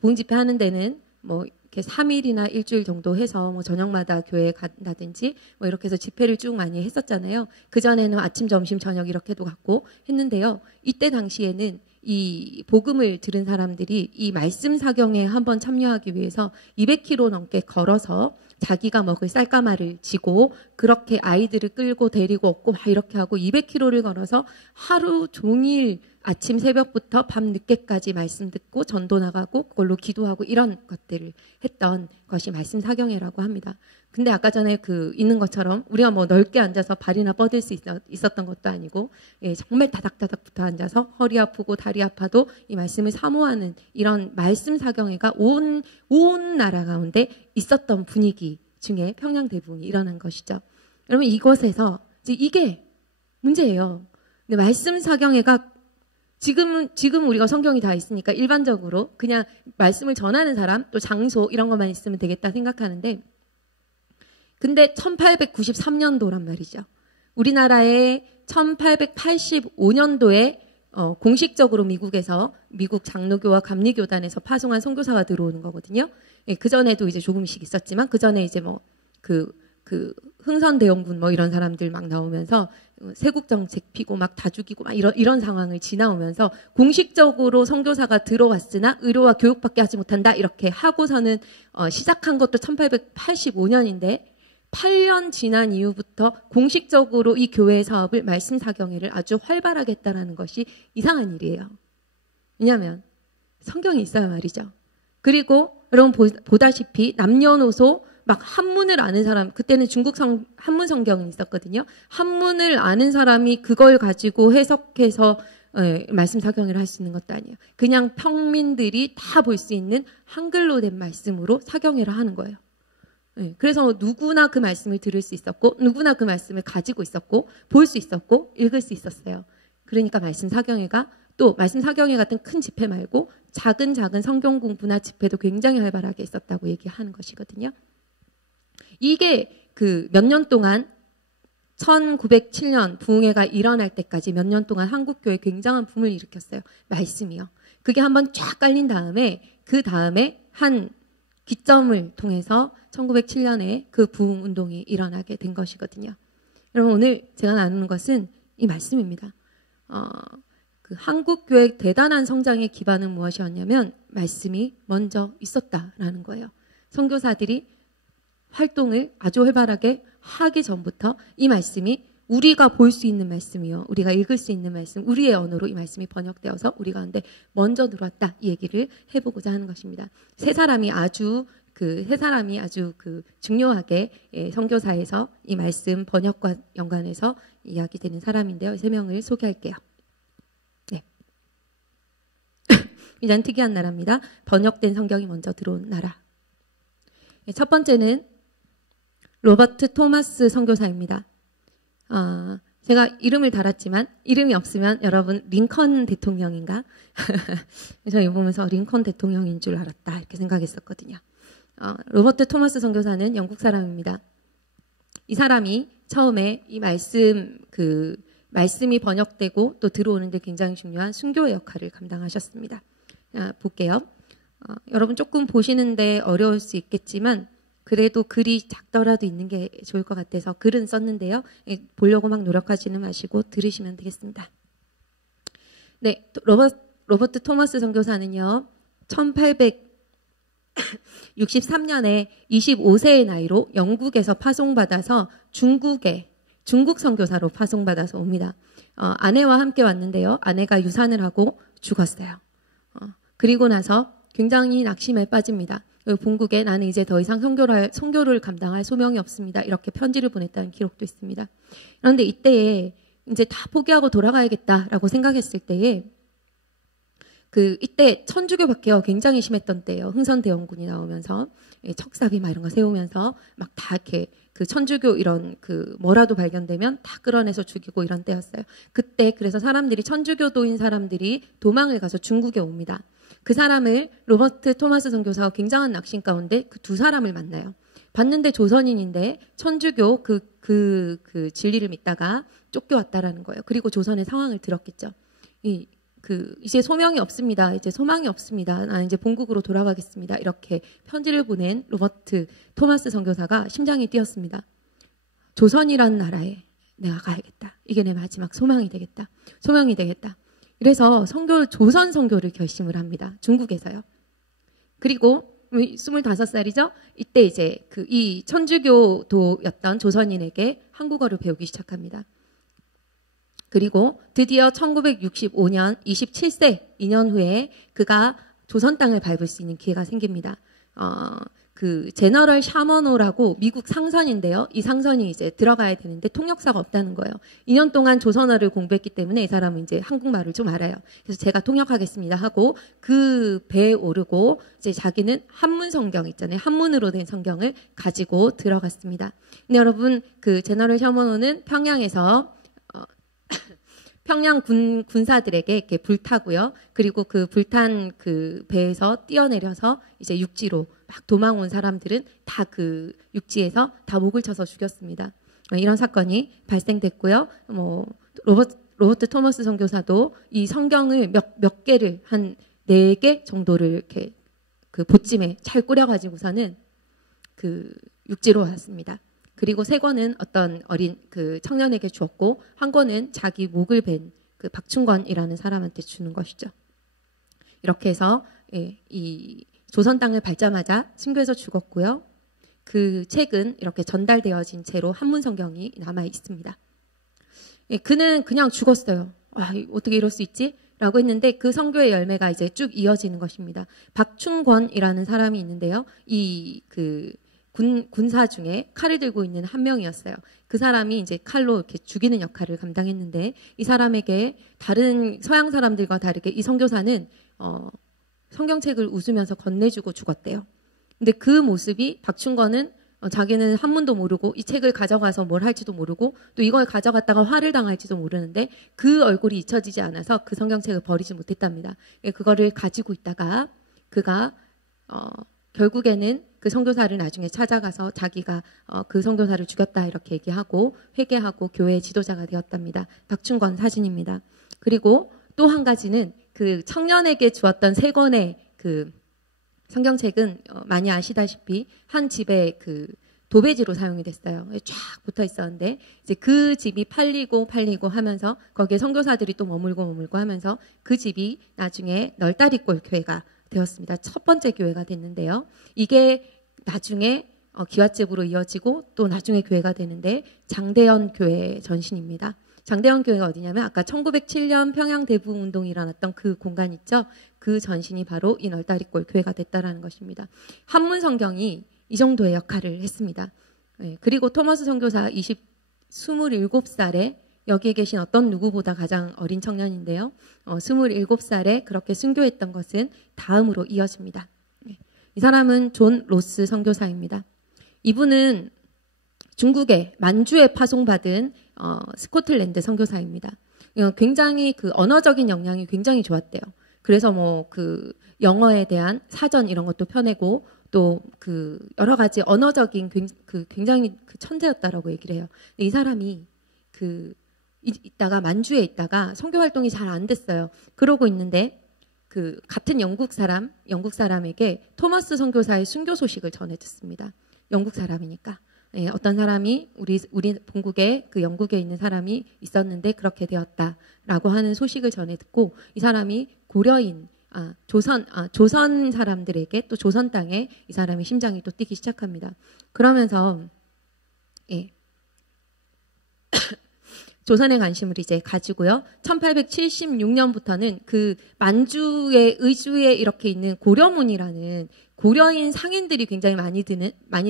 부흥 집회 하는 데는 뭐 이렇게 3일이나 1주일 정도 해서 저녁마다 교회에 간다든지 이렇게 해서 집회를 쭉 많이 했었잖아요. 그전에는 아침, 점심, 저녁 이렇게도 갖고 했는데요. 이때 당시에는 이 복음을 들은 사람들이 이 말씀 사경에 한번 참여하기 위해서 200km 넘게 걸어서 자기가 먹을 쌀가마를 지고 그렇게 아이들을 끌고 데리고 얻고 막 이렇게 하고 200km를 걸어서 하루 종일 아침 새벽부터 밤 늦게까지 말씀 듣고 전도 나가고 그걸로 기도하고 이런 것들을 했던 것이 말씀 사경회라고 합니다. 근데 아까 전에 있는 것처럼 우리가 뭐 넓게 앉아서 발이나 뻗을 수 있었던 것도 아니고 정말 다닥다닥 붙어 앉아서 허리 아프고 다리 아파도 이 말씀을 사모하는 이런 말씀 사경회가 온 나라 가운데 있었던 분위기 중에 평양 대부흥이 일어난 것이죠. 여러분 이곳에서 이게 문제예요. 근데 말씀 사경회가 지금 우리가 성경이 다 있으니까 일반적으로 그냥 말씀을 전하는 사람 또 장소 이런 것만 있으면 되겠다 생각하는데 근데 1893년도란 말이죠. 우리나라에 1885년도에 공식적으로 미국 장로교와 감리교단에서 파송한 선교사가 들어오는 거거든요. 그 전에도 이제 조금씩 있었지만 그 전에 이제 흥선대원군 이런 사람들 막 나오면서 세국정책 피고 막 다 죽이고 막 이런 상황을 지나오면서 공식적으로 선교사가 들어왔으나 의료와 교육밖에 하지 못한다 이렇게 하고서는 시작한 것도 1885년인데 8년 지난 이후부터 공식적으로 이 교회 사업을 말씀 사경회를 아주 활발하게 했다라는 것이 이상한 일이에요. 왜냐하면 성경이 있어야 말이죠. 그리고 여러분 보다시피 남녀노소 막 한문을 아는 사람, 그때는 중국 한문 성경이 있었거든요. 한문을 아는 사람이 그걸 가지고 해석해서 말씀 사경회를 할 수 있는 것도 아니에요. 그냥 평민들이 다 볼 수 있는 한글로 된 말씀으로 사경회를 하는 거예요. 그래서 누구나 그 말씀을 들을 수 있었고, 누구나 그 말씀을 가지고 있었고, 볼 수 있었고, 읽을 수 있었어요. 그러니까 말씀 사경회가 또 말씀 사경회 같은 큰 집회 말고 작은 성경 공부나 집회도 굉장히 활발하게 있었다고 얘기하는 것이거든요. 이게 그 몇 년 동안 1907년 부흥회가 일어날 때까지 몇 년 동안 한국교회에 굉장한 붐을 일으켰어요. 말씀이요. 그게 한번 쫙 깔린 다음에 그 다음에 한 기점을 통해서 1907년에 그 부흥운동이 일어나게 된 것이거든요. 여러분 오늘 제가 나누는 것은 이 말씀입니다. 그 한국교회 대단한 성장의 기반은 무엇이었냐면 말씀이 먼저 있었다라는 거예요. 선교사들이 활동을 아주 활발하게 하기 전부터 이 말씀이 우리가 볼 수 있는 말씀이요, 우리가 읽을 수 있는 말씀, 우리의 언어로 이 말씀이 번역되어서 우리 가운데 먼저 들어왔다, 이 얘기를 해보고자 하는 것입니다. 세 사람이 아주 중요하게 선교사에서 이 말씀 번역과 연관해서 이야기되는 사람인데요. 세 명을 소개할게요. 네. 굉장히 특이한 나라입니다. 번역된 성경이 먼저 들어온 나라. 첫 번째는 로버트 토마스 선교사입니다. 제가 이름을 달았지만 이름이 없으면 여러분 링컨 대통령인가? 저 이거 보면서 링컨 대통령인 줄 알았다 이렇게 생각했었거든요. 로버트 토마스 선교사는 영국 사람입니다. 이 사람이 처음에 이 말씀이 번역되고 또 들어오는데 굉장히 중요한 순교의 역할을 감당하셨습니다. 볼게요. 여러분 조금 보시는데 어려울 수 있겠지만 그래도 글이 작더라도 있는 게 좋을 것 같아서 글은 썼는데요. 보려고 막 노력하지는 마시고 들으시면 되겠습니다. 네, 로버트 토마스 선교사는요. 1863년에 25세의 나이로 영국에서 파송받아서 중국 선교사로 파송받아서 옵니다. 아내와 함께 왔는데요. 아내가 유산을 하고 죽었어요. 그리고 나서 굉장히 낙심에 빠집니다. 본국에 나는 이제 더 이상 선교를 감당할 소명이 없습니다. 이렇게 편지를 보냈다는 기록도 있습니다. 그런데 이때에 이제 다 포기하고 돌아가야겠다라고 생각했을 때에 이때 천주교 박해가 굉장히 심했던 때예요. 흥선대원군이 나오면서 척사비 막 이런 거 세우면서 막 다 이렇게 그 천주교 이런 뭐라도 발견되면 다 끌어내서 죽이고 이런 때였어요. 그때 그래서 천주교도인 사람들이 도망을 가서 중국에 옵니다. 그 사람을 로버트 토마스 선교사가 굉장한 낙심 가운데 그 두 사람을 만나요. 봤는데 조선인인데 천주교 그 진리를 믿다가 쫓겨왔다라는 거예요. 그리고 조선의 상황을 들었겠죠. 이제 소명이 없습니다. 이제 소망이 없습니다. 나는 이제 본국으로 돌아가겠습니다. 이렇게 편지를 보낸 로버트 토마스 선교사가 심장이 뛰었습니다. 조선이라는 나라에 내가 가야겠다. 이게 내 마지막 소망이 되겠다. 소명이 되겠다. 그래서 조선 선교를 결심을 합니다. 중국에서요. 그리고 25살이죠. 이때 이제 이 천주교도였던 조선인에게 한국어를 배우기 시작합니다. 그리고 드디어 1965년 27세 2년 후에 그가 조선 땅을 밟을 수 있는 기회가 생깁니다. 제너럴 샤머노라고 미국 상선인데요. 이 상선이 이제 들어가야 되는데 통역사가 없다는 거예요. 2년 동안 조선어를 공부했기 때문에 이 사람은 이제 한국말을 좀 알아요. 그래서 제가 통역하겠습니다 하고 그 배에 오르고 이제 자기는 한문 성경 있잖아요. 한문으로 된 성경을 가지고 들어갔습니다. 근데 여러분 제너럴 샤머노는 평양에서 평양 군사들에게 이렇게 불타고요. 그리고 그 불탄 배에서 뛰어내려서 이제 육지로 막 도망 온 사람들은 다 육지에서 다 목을 쳐서 죽였습니다. 이런 사건이 발생됐고요. 로버트 토마스 선교사도 이 성경을 몇 개를 한 4개 정도를 이렇게 보찜에 잘 꾸려가지고서는 육지로 왔습니다. 그리고 3권은 어떤 어린 청년에게 주었고 1권은 자기 목을 벤 박충권이라는 사람한테 주는 것이죠. 이렇게 해서 이 조선 땅을 밟자마자 순교해서 죽었고요. 그 책은 이렇게 전달되어진 채로 한문 성경이 남아 있습니다. 예, 그는 그냥 죽었어요. 어떻게 이럴 수 있지? 라고 했는데 그 선교의 열매가 이제 쭉 이어지는 것입니다. 박충권이라는 사람이 있는데요. 이 군사 중에 칼을 들고 있는 한 명이었어요. 그 사람이 이제 칼로 이렇게 죽이는 역할을 감당했는데 이 사람에게 다른 서양 사람들과 다르게 이 선교사는 성경책을 웃으면서 건네주고 죽었대요. 근데 그 모습이 박충권은 자기는 한문도 모르고 이 책을 가져가서 뭘 할지도 모르고 또 이걸 가져갔다가 화를 당할지도 모르는데 그 얼굴이 잊혀지지 않아서 그 성경책을 버리지 못했답니다. 그거를 가지고 있다가 그가 결국에는 그 선교사를 나중에 찾아가서 자기가 그 선교사를 죽였다 이렇게 얘기하고 회개하고 교회의 지도자가 되었답니다. 박충권 사진입니다. 그리고 또 한 가지는 그 청년에게 주었던 세 권의 그 성경책은 많이 아시다시피 한 집에 그 도배지로 사용이 됐어요. 쫙 붙어 있었는데 이제 그 집이 팔리고 하면서 거기에 선교사들이 또 머물고 하면서 그 집이 나중에 널다리골 교회가 되었습니다. 첫 번째 교회가 됐는데요. 이게 나중에 기와집으로 이어지고 또 나중에 교회가 되는데 장대현 교회 전신입니다. 장대현 교회가 어디냐면 아까 1907년 평양 대부흥 운동이 일어났던 그 공간 있죠. 그 전신이 바로 이 널다리골 교회가 됐다라는 것입니다. 한문 성경이 이 정도의 역할을 했습니다. 그리고 토마스 선교사 27살에 여기에 계신 어떤 누구보다 가장 어린 청년인데요. 27살에 그렇게 순교했던 것은 다음으로 이어집니다. 이 사람은 존 로스 선교사입니다. 이분은 중국의 만주에 파송받은 스코틀랜드 선교사입니다. 굉장히 그 언어적인 역량이 굉장히 좋았대요. 그래서 뭐 그 영어에 대한 사전 이런 것도 펴내고 또 그 여러 가지 언어적인 굉장히 그 천재였다라고 얘기를 해요. 이 사람이 있다가 만주에 있다가 선교 활동이 잘 안 됐어요. 그러고 있는데 그 같은 영국 사람에게 토마스 선교사의 순교 소식을 전해 듣습니다. 영국 사람이니까. 어떤 사람이 우리 본국에 그 영국에 있는 사람이 있었는데 그렇게 되었다라고 하는 소식을 전해 듣고 이 사람이 고려인 조선 사람들에게 또 조선 땅에 이 사람의 심장이 또 뛰기 시작합니다. 그러면서 조선의 관심을 이제 가지고요. 1876년부터는 그 만주의 의주에 이렇게 있는 고려문이라는 고려인 상인들이 굉장히 많이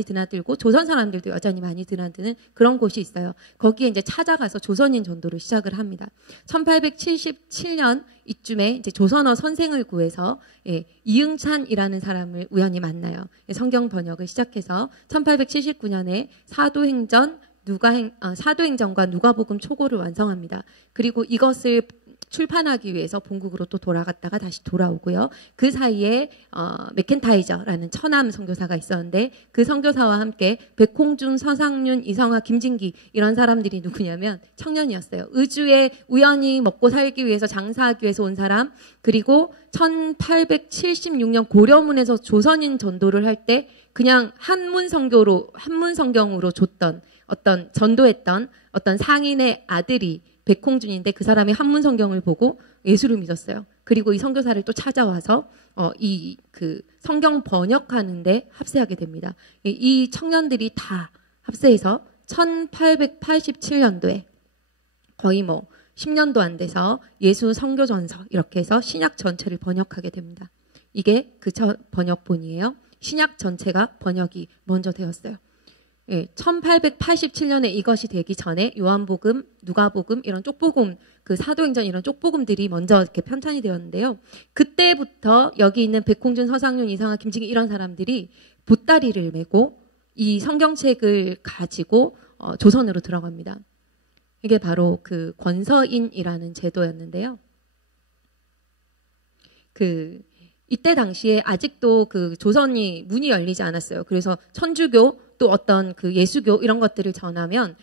드나들고 조선 사람들도 여전히 많이 드나드는 그런 곳이 있어요. 거기에 이제 찾아가서 조선인 전도를 시작을 합니다. 1877년 이쯤에 이제 조선어 선생을 구해서 이응찬이라는 사람을 우연히 만나요. 성경 번역을 시작해서 1879년에 사도행전과 누가복음 초고를 완성합니다. 그리고 이것을 출판하기 위해서 본국으로 또 돌아갔다가 다시 돌아오고요. 그 사이에 맥켄타이저라는 처남 선교사가 있었는데 그 선교사와 함께 백홍준, 서상윤, 이성화, 김진기 이런 사람들이 누구냐면 청년이었어요. 의주에 우연히 먹고 살기 위해서 장사하기 위해서 온 사람, 그리고 1876년 고려문에서 조선인 전도를 할 때 그냥 한문 성경으로 전도했던 어떤 상인의 아들이 백홍준인데 그 사람이 한문 성경을 보고 예수를 믿었어요. 그리고 이 선교사를 또 찾아와서 그 성경 번역하는데 합세하게 됩니다. 이 청년들이 다 합세해서 1887년도에 거의 뭐 10년도 안 돼서 예수 선교전서 이렇게 해서 신약 전체를 번역하게 됩니다. 이게 그 번역본이에요. 신약 전체가 번역이 먼저 되었어요. 1887년에 이것이 되기 전에 요한복음, 누가복음 이런 쪽복음, 그 사도행전 이런 쪽복음들이 먼저 이렇게 편찬이 되었는데요. 그때부터 여기 있는 백홍준, 서상윤, 이상하, 김진기 이런 사람들이 보따리를 메고 이 성경책을 가지고 조선으로 들어갑니다. 이게 바로 그 권서인이라는 제도였는데요. 이때 당시에 아직도 그 조선이 문이 열리지 않았어요. 그래서 천주교 또 어떤 그 예수교 이런 것들을 전하면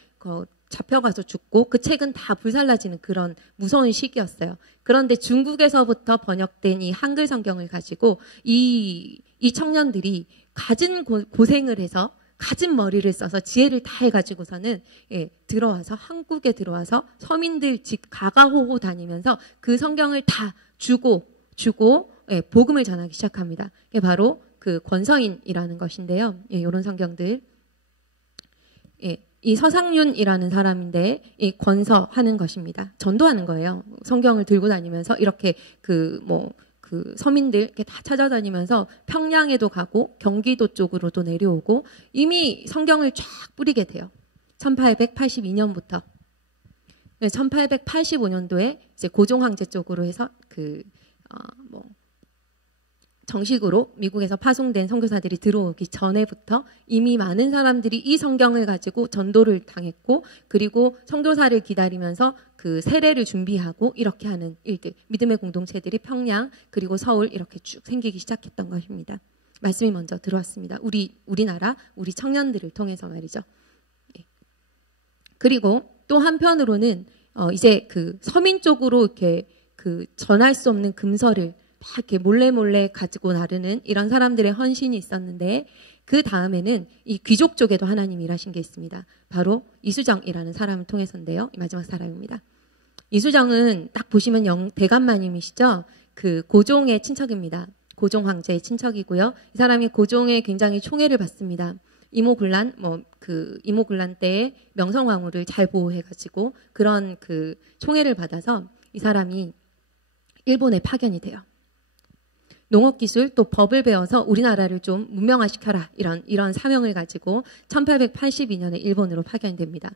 잡혀가서 죽고 그 책은 다 불살라지는 그런 무서운 시기였어요. 그런데 중국에서부터 번역된 이 한글 성경을 가지고 이 청년들이 갖은 고생을 해서 갖은 머리를 써서 지혜를 다 해가지고서는 한국에 들어와서 서민들 집 가가호호 다니면서 그 성경을 다 주고 복음을 전하기 시작합니다. 이게 바로 그 권서인이라는 것인데요. 예, 이런 성경들. 예, 이 서상윤이라는 사람인데 이 권서하는 것입니다. 전도하는 거예요. 성경을 들고 다니면서 이렇게 그 서민들 이렇게 다 찾아다니면서 평양에도 가고 경기도 쪽으로도 내려오고 이미 성경을 쫙 뿌리게 돼요. 1882년부터 1885년도에 이제 고종 황제 쪽으로 해서 정식으로 미국에서 파송된 선교사들이 들어오기 전에부터 이미 많은 사람들이 이 성경을 가지고 전도를 당했고 그리고 선교사를 기다리면서 그 세례를 준비하고 이렇게 하는 일들, 믿음의 공동체들이 평양 그리고 서울 이렇게 쭉 생기기 시작했던 것입니다. 말씀이 먼저 들어왔습니다. 우리나라 우리 청년들을 통해서 말이죠. 예. 그리고 또 한편으로는 이제 그 서민 쪽으로 이렇게 그 전할 수 없는 금서를 막 이렇게 몰래 가지고 나르는 이런 사람들의 헌신이 있었는데 그 다음에는 이 귀족 쪽에도 하나님이 일하신 게 있습니다. 바로 이수정이라는 사람을 통해서인데요. 이 마지막 사람입니다. 이수정은 딱 보시면 대감마님이시죠. 그 고종의 친척입니다. 고종 황제의 친척이고요. 이 사람이 고종의 굉장히 총애를 받습니다. 이모군란 이모군란 때에 명성황후를 잘 보호해가지고 그런 그 총애를 받아서 이 사람이 일본에 파견이 돼요. 농업기술 또 법을 배워서 우리나라를 좀 문명화시켜라 이런 사명을 가지고 1882년에 일본으로 파견됩니다.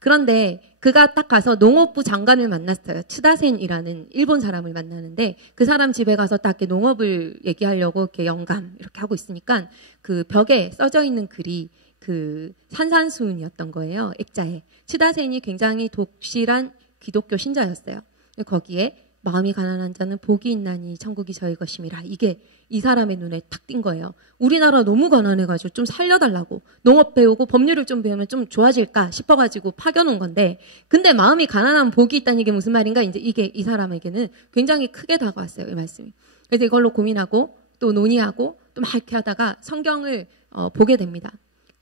그런데 그가 딱 가서 농업부 장관을 만났어요. 츠다센이라는 일본 사람을 만나는데 그 사람 집에 가서 딱 이렇게 농업을 얘기하려고 이렇게 영감 이렇게 하고 있으니까 그 벽에 써져 있는 글이 그 산산수훈이었던 거예요. 액자에. 츠다센이 굉장히 독실한 기독교 신자였어요. 거기에 마음이 가난한 자는 복이 있나니 천국이 저희 것임이라. 이게 이 사람의 눈에 탁 띈 거예요. 우리나라 너무 가난해가지고 좀 살려달라고 농업 배우고 법률을 좀 배우면 좀 좋아질까 싶어가지고 파견온 건데 근데 마음이 가난한 복이 있다는 게 무슨 말인가 이제 이게 이 사람에게는 굉장히 크게 다가왔어요. 이 말씀이. 그래서 이걸로 고민하고 또 논의하고 또 막 이렇게 하다가 성경을 보게 됩니다.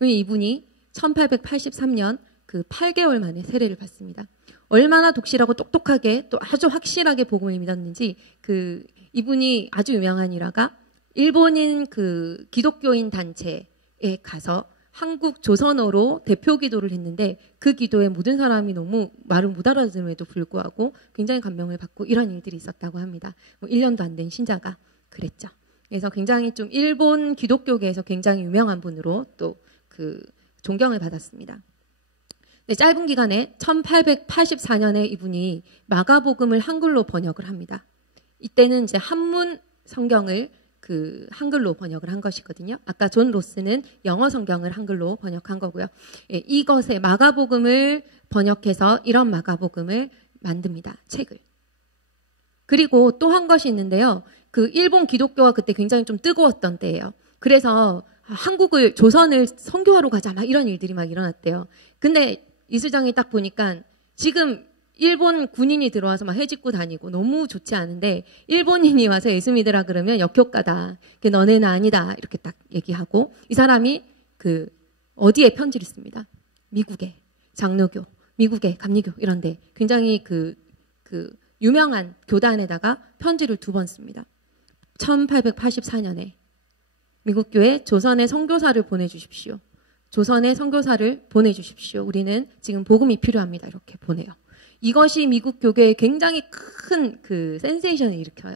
이분이 1883년 그 8개월 만에 세례를 받습니다. 얼마나 독실하고 똑똑하게 또 아주 확실하게 복음을 믿었는지 그 이분이 아주 유명한 일화가 일본인 그 기독교인 단체에 가서 한국 조선어로 대표 기도를 했는데 그 기도에 모든 사람이 너무 말을 못 알아들음에도 불구하고 굉장히 감명을 받고 이런 일들이 있었다고 합니다. 1년도 안 된 신자가 그랬죠. 그래서 굉장히 좀 일본 기독교계에서 굉장히 유명한 분으로 또 그 존경을 받았습니다. 네, 짧은 기간에 1884년에 이분이 마가복음을 한글로 번역을 합니다. 이때는 이제 한문 성경을 그 한글로 번역을 한 것이거든요. 아까 존 로스는 영어 성경을 한글로 번역한 거고요. 예, 이것에 마가복음을 번역해서 이런 마가복음을 만듭니다. 책을. 그리고 또 한 것이 있는데요. 그 일본 기독교가 그때 굉장히 좀 뜨거웠던 때예요. 그래서 조선을 선교하러 가자 막 이런 일들이 막 일어났대요. 근데 이수정이 딱 보니까 지금 일본 군인이 들어와서 막 해집고 다니고 너무 좋지 않은데 일본인이 와서 예수 믿으라 그러면 역효과다. 너네는 아니다. 이렇게 딱 얘기하고 이 사람이 그 어디에 편지를 씁니다. 미국에 장로교, 미국에 감리교 이런데 굉장히 그 유명한 교단에다가 편지를 2번 씁니다. 1884년에 미국 교회 조선의 선교사를 보내주십시오. 조선의 선교사를 보내주십시오. 우리는 지금 복음이 필요합니다. 이렇게 보내요. 이것이 미국 교계에 굉장히 큰 그 센세이션을 일으켜요.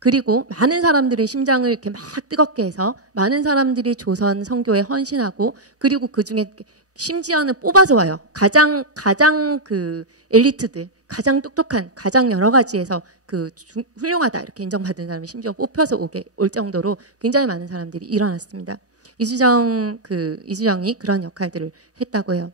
그리고 많은 사람들의 심장을 이렇게 막 뜨겁게 해서 많은 사람들이 조선 선교에 헌신하고 그리고 그 중에 심지어는 뽑아서 와요. 가장 그 엘리트들, 가장 똑똑한, 가장 여러 가지에서 훌륭하다 이렇게 인정받은 사람이 심지어 뽑혀서 올 정도로 굉장히 많은 사람들이 일어났습니다. 이수정이 그런 역할들을 했다고 해요.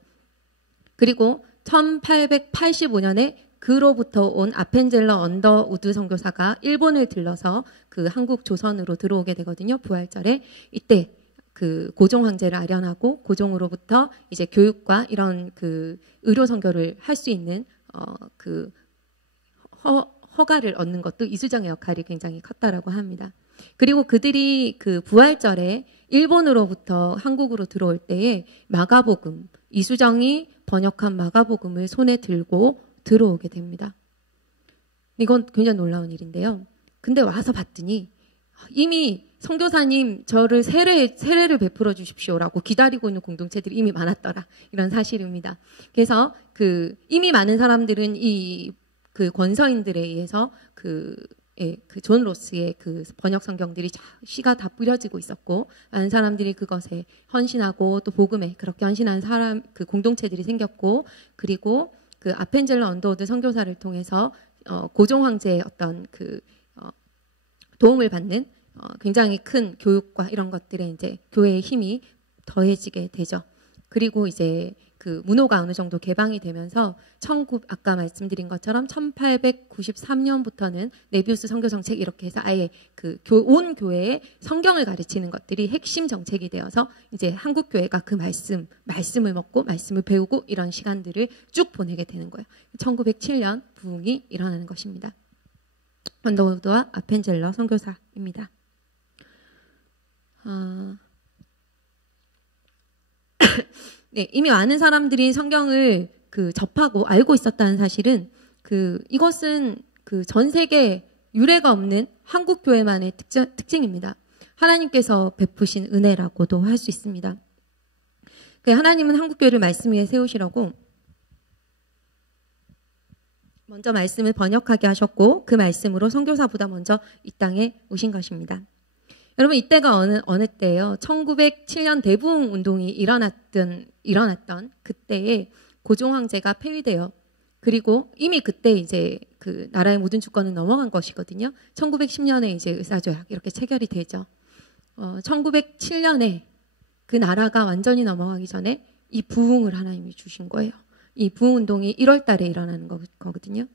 그리고 1885년에 그로부터 온 아펜젤러 언더우드 선교사가 일본을 들러서 그 한국 조선으로 들어오게 되거든요. 부활절에. 이때 그 고종 황제를 아련하고 고종으로부터 이제 교육과 이런 그 의료 선교를 할 수 있는 그 허가를 얻는 것도 이수정의 역할이 굉장히 컸다라고 합니다. 그리고 그들이 그 부활절에 일본으로부터 한국으로 들어올 때에 마가복음, 이수정이 번역한 마가복음을 손에 들고 들어오게 됩니다. 이건 굉장히 놀라운 일인데요. 근데 와서 봤더니 이미 선교사님 저를 세례를 베풀어 주십시오라고 기다리고 있는 공동체들이 이미 많았더라. 이런 사실입니다. 그래서 이미 많은 사람들은 그 권서인들에 의해서 존 로스의 그 번역 성경들이 씨가 다 뿌려지고 있었고, 많은 사람들이 그것에 헌신하고 또 복음에 그렇게 헌신한 그 공동체들이 생겼고, 그리고 그 아펜젤러 언더우드 선교사를 통해서 고종 황제의 어떤 도움을 받는 굉장히 큰 교육과 이런 것들에 이제 교회의 힘이 더해지게 되죠. 그리고 이제 그 문호가 어느 정도 개방이 되면서 아까 말씀드린 것처럼 1893년부터는 네비우스 선교 정책 이렇게 해서 아예 온 교회에 성경을 가르치는 것들이 핵심 정책이 되어서 이제 한국 교회가 그 말씀을 먹고 말씀을 배우고 이런 시간들을 쭉 보내게 되는 거예요. 1907년 부흥이 일어나는 것입니다. 언더우드와 아펜젤러 선교사입니다. 네, 이미 많은 사람들이 성경을 접하고 알고 있었다는 사실은 이것은 전 세계 유례가 없는 한국 교회만의 특징입니다. 하나님께서 베푸신 은혜라고도 할 수 있습니다. 하나님은 한국 교회를 말씀 위에 세우시려고 먼저 말씀을 번역하게 하셨고, 그 말씀으로 선교사보다 먼저 이 땅에 오신 것입니다. 여러분, 이때가 어느 때예요? 1907년 대부흥 운동이 일어났던 그때에 고종 황제가 폐위되어, 그리고 이미 그때 이제 그 나라의 모든 주권은 넘어간 것이거든요. 1910년에 이제 의사조약 이렇게 체결이 되죠. 1907년에 그 나라가 완전히 넘어가기 전에 이 부흥을 하나님이 주신 거예요. 이 부흥 운동이 1월 달에 일어나는 거거든요.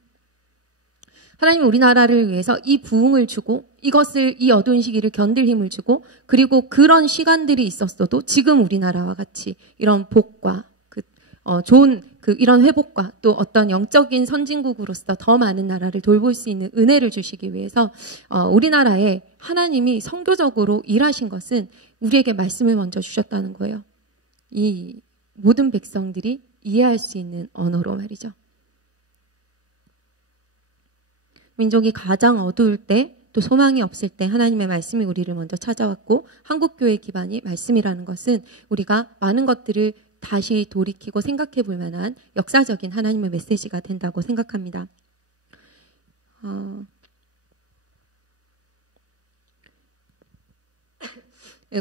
하나님이 우리나라를 위해서 이 부흥을 주고, 이 어두운 시기를 견딜 힘을 주고, 그리고 그런 시간들이 있었어도 지금 우리나라와 같이 이런 복과 좋은 이런 회복과 또 어떤 영적인 선진국으로서 더 많은 나라를 돌볼 수 있는 은혜를 주시기 위해서 우리나라에 하나님이 선교적으로 일하신 것은 우리에게 말씀을 먼저 주셨다는 거예요. 이 모든 백성들이 이해할 수 있는 언어로 말이죠. 민족이 가장 어두울 때, 또 소망이 없을 때 하나님의 말씀이 우리를 먼저 찾아왔고, 한국교회의 기반이 말씀이라는 것은 우리가 많은 것들을 다시 돌이키고 생각해 볼 만한 역사적인 하나님의 메시지가 된다고 생각합니다.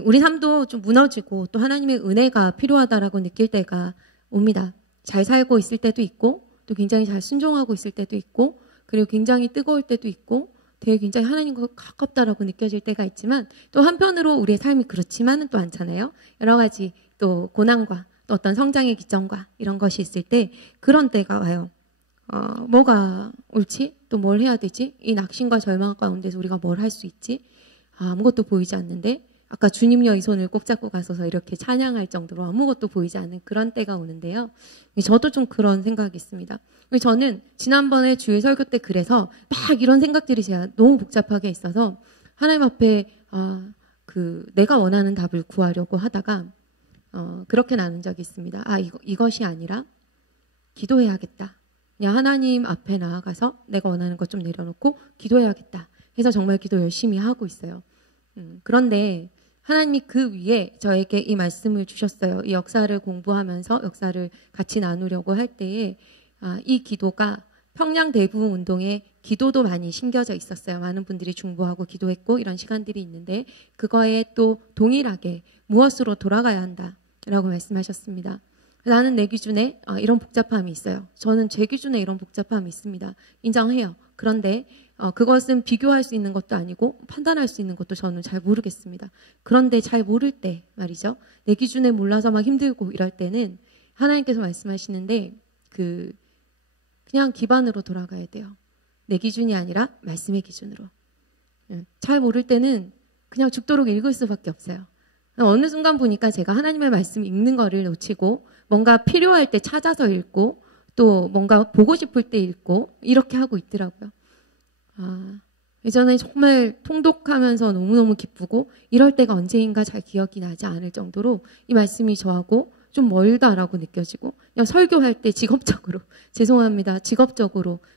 우리 삶도 좀 무너지고 또 하나님의 은혜가 필요하다라고 느낄 때가 옵니다. 잘 살고 있을 때도 있고, 또 굉장히 잘 순종하고 있을 때도 있고, 그리고 굉장히 뜨거울 때도 있고, 되게 굉장히 하나님과 가깝다라고 느껴질 때가 있지만, 또 한편으로 우리의 삶이 그렇지만은 또 않잖아요. 여러 가지 또 고난과 또 어떤 성장의 기점과 이런 것이 있을 때 그런 때가 와요. 뭐가 옳지? 또 뭘 해야 되지? 이 낙심과 절망 가운데서 우리가 뭘 할 수 있지? 아무것도 보이지 않는데, 아까 주님여 이 손을 꼭 잡고 가서서 이렇게 찬양할 정도로 아무것도 보이지 않는 그런 때가 오는데요. 저도 좀 그런 생각이 있습니다. 저는 지난번에 주일 설교 때 그래서 막 이런 생각들이 제가 너무 복잡하게 있어서 하나님 앞에 내가 원하는 답을 구하려고 하다가 그렇게 나눈 적이 있습니다. 이것이 아니라 기도해야겠다. 그냥 하나님 앞에 나아가서 내가 원하는 것 좀 내려놓고 기도해야겠다 해서 정말 기도 열심히 하고 있어요. 그런데 하나님이 그 위에 저에게 이 말씀을 주셨어요. 이 역사를 공부하면서 역사를 같이 나누려고 할 때에 이 기도가 평양 대부흥 운동에 기도도 많이 심겨져 있었어요. 많은 분들이 중보하고 기도했고 이런 시간들이 있는데, 그거에 또 동일하게 무엇으로 돌아가야 한다라고 말씀하셨습니다. 나는 내 기준에 이런 복잡함이 있어요. 저는 제 기준에 이런 복잡함이 있습니다. 인정해요. 그런데 그것은 비교할 수 있는 것도 아니고 판단할 수 있는 것도 저는 잘 모르겠습니다. 그런데 잘 모를 때 말이죠. 내 기준에 몰라서 막 힘들고 이럴 때는 하나님께서 말씀하시는데 그냥 기반으로 돌아가야 돼요. 내 기준이 아니라 말씀의 기준으로. 잘 모를 때는 그냥 죽도록 읽을 수밖에 없어요. 어느 순간 보니까 제가 하나님의 말씀 읽는 거를 놓치고 뭔가 필요할 때 찾아서 읽고 또 뭔가 보고 싶을 때 읽고 이렇게 하고 있더라고요. 예전에 정말 통독하면서 너무너무 기쁘고 이럴 때가 언제인가 잘 기억이 나지 않을 정도로 이 말씀이 저하고 좀 멀다라고 느껴지고, 그냥 설교할 때 직업적으로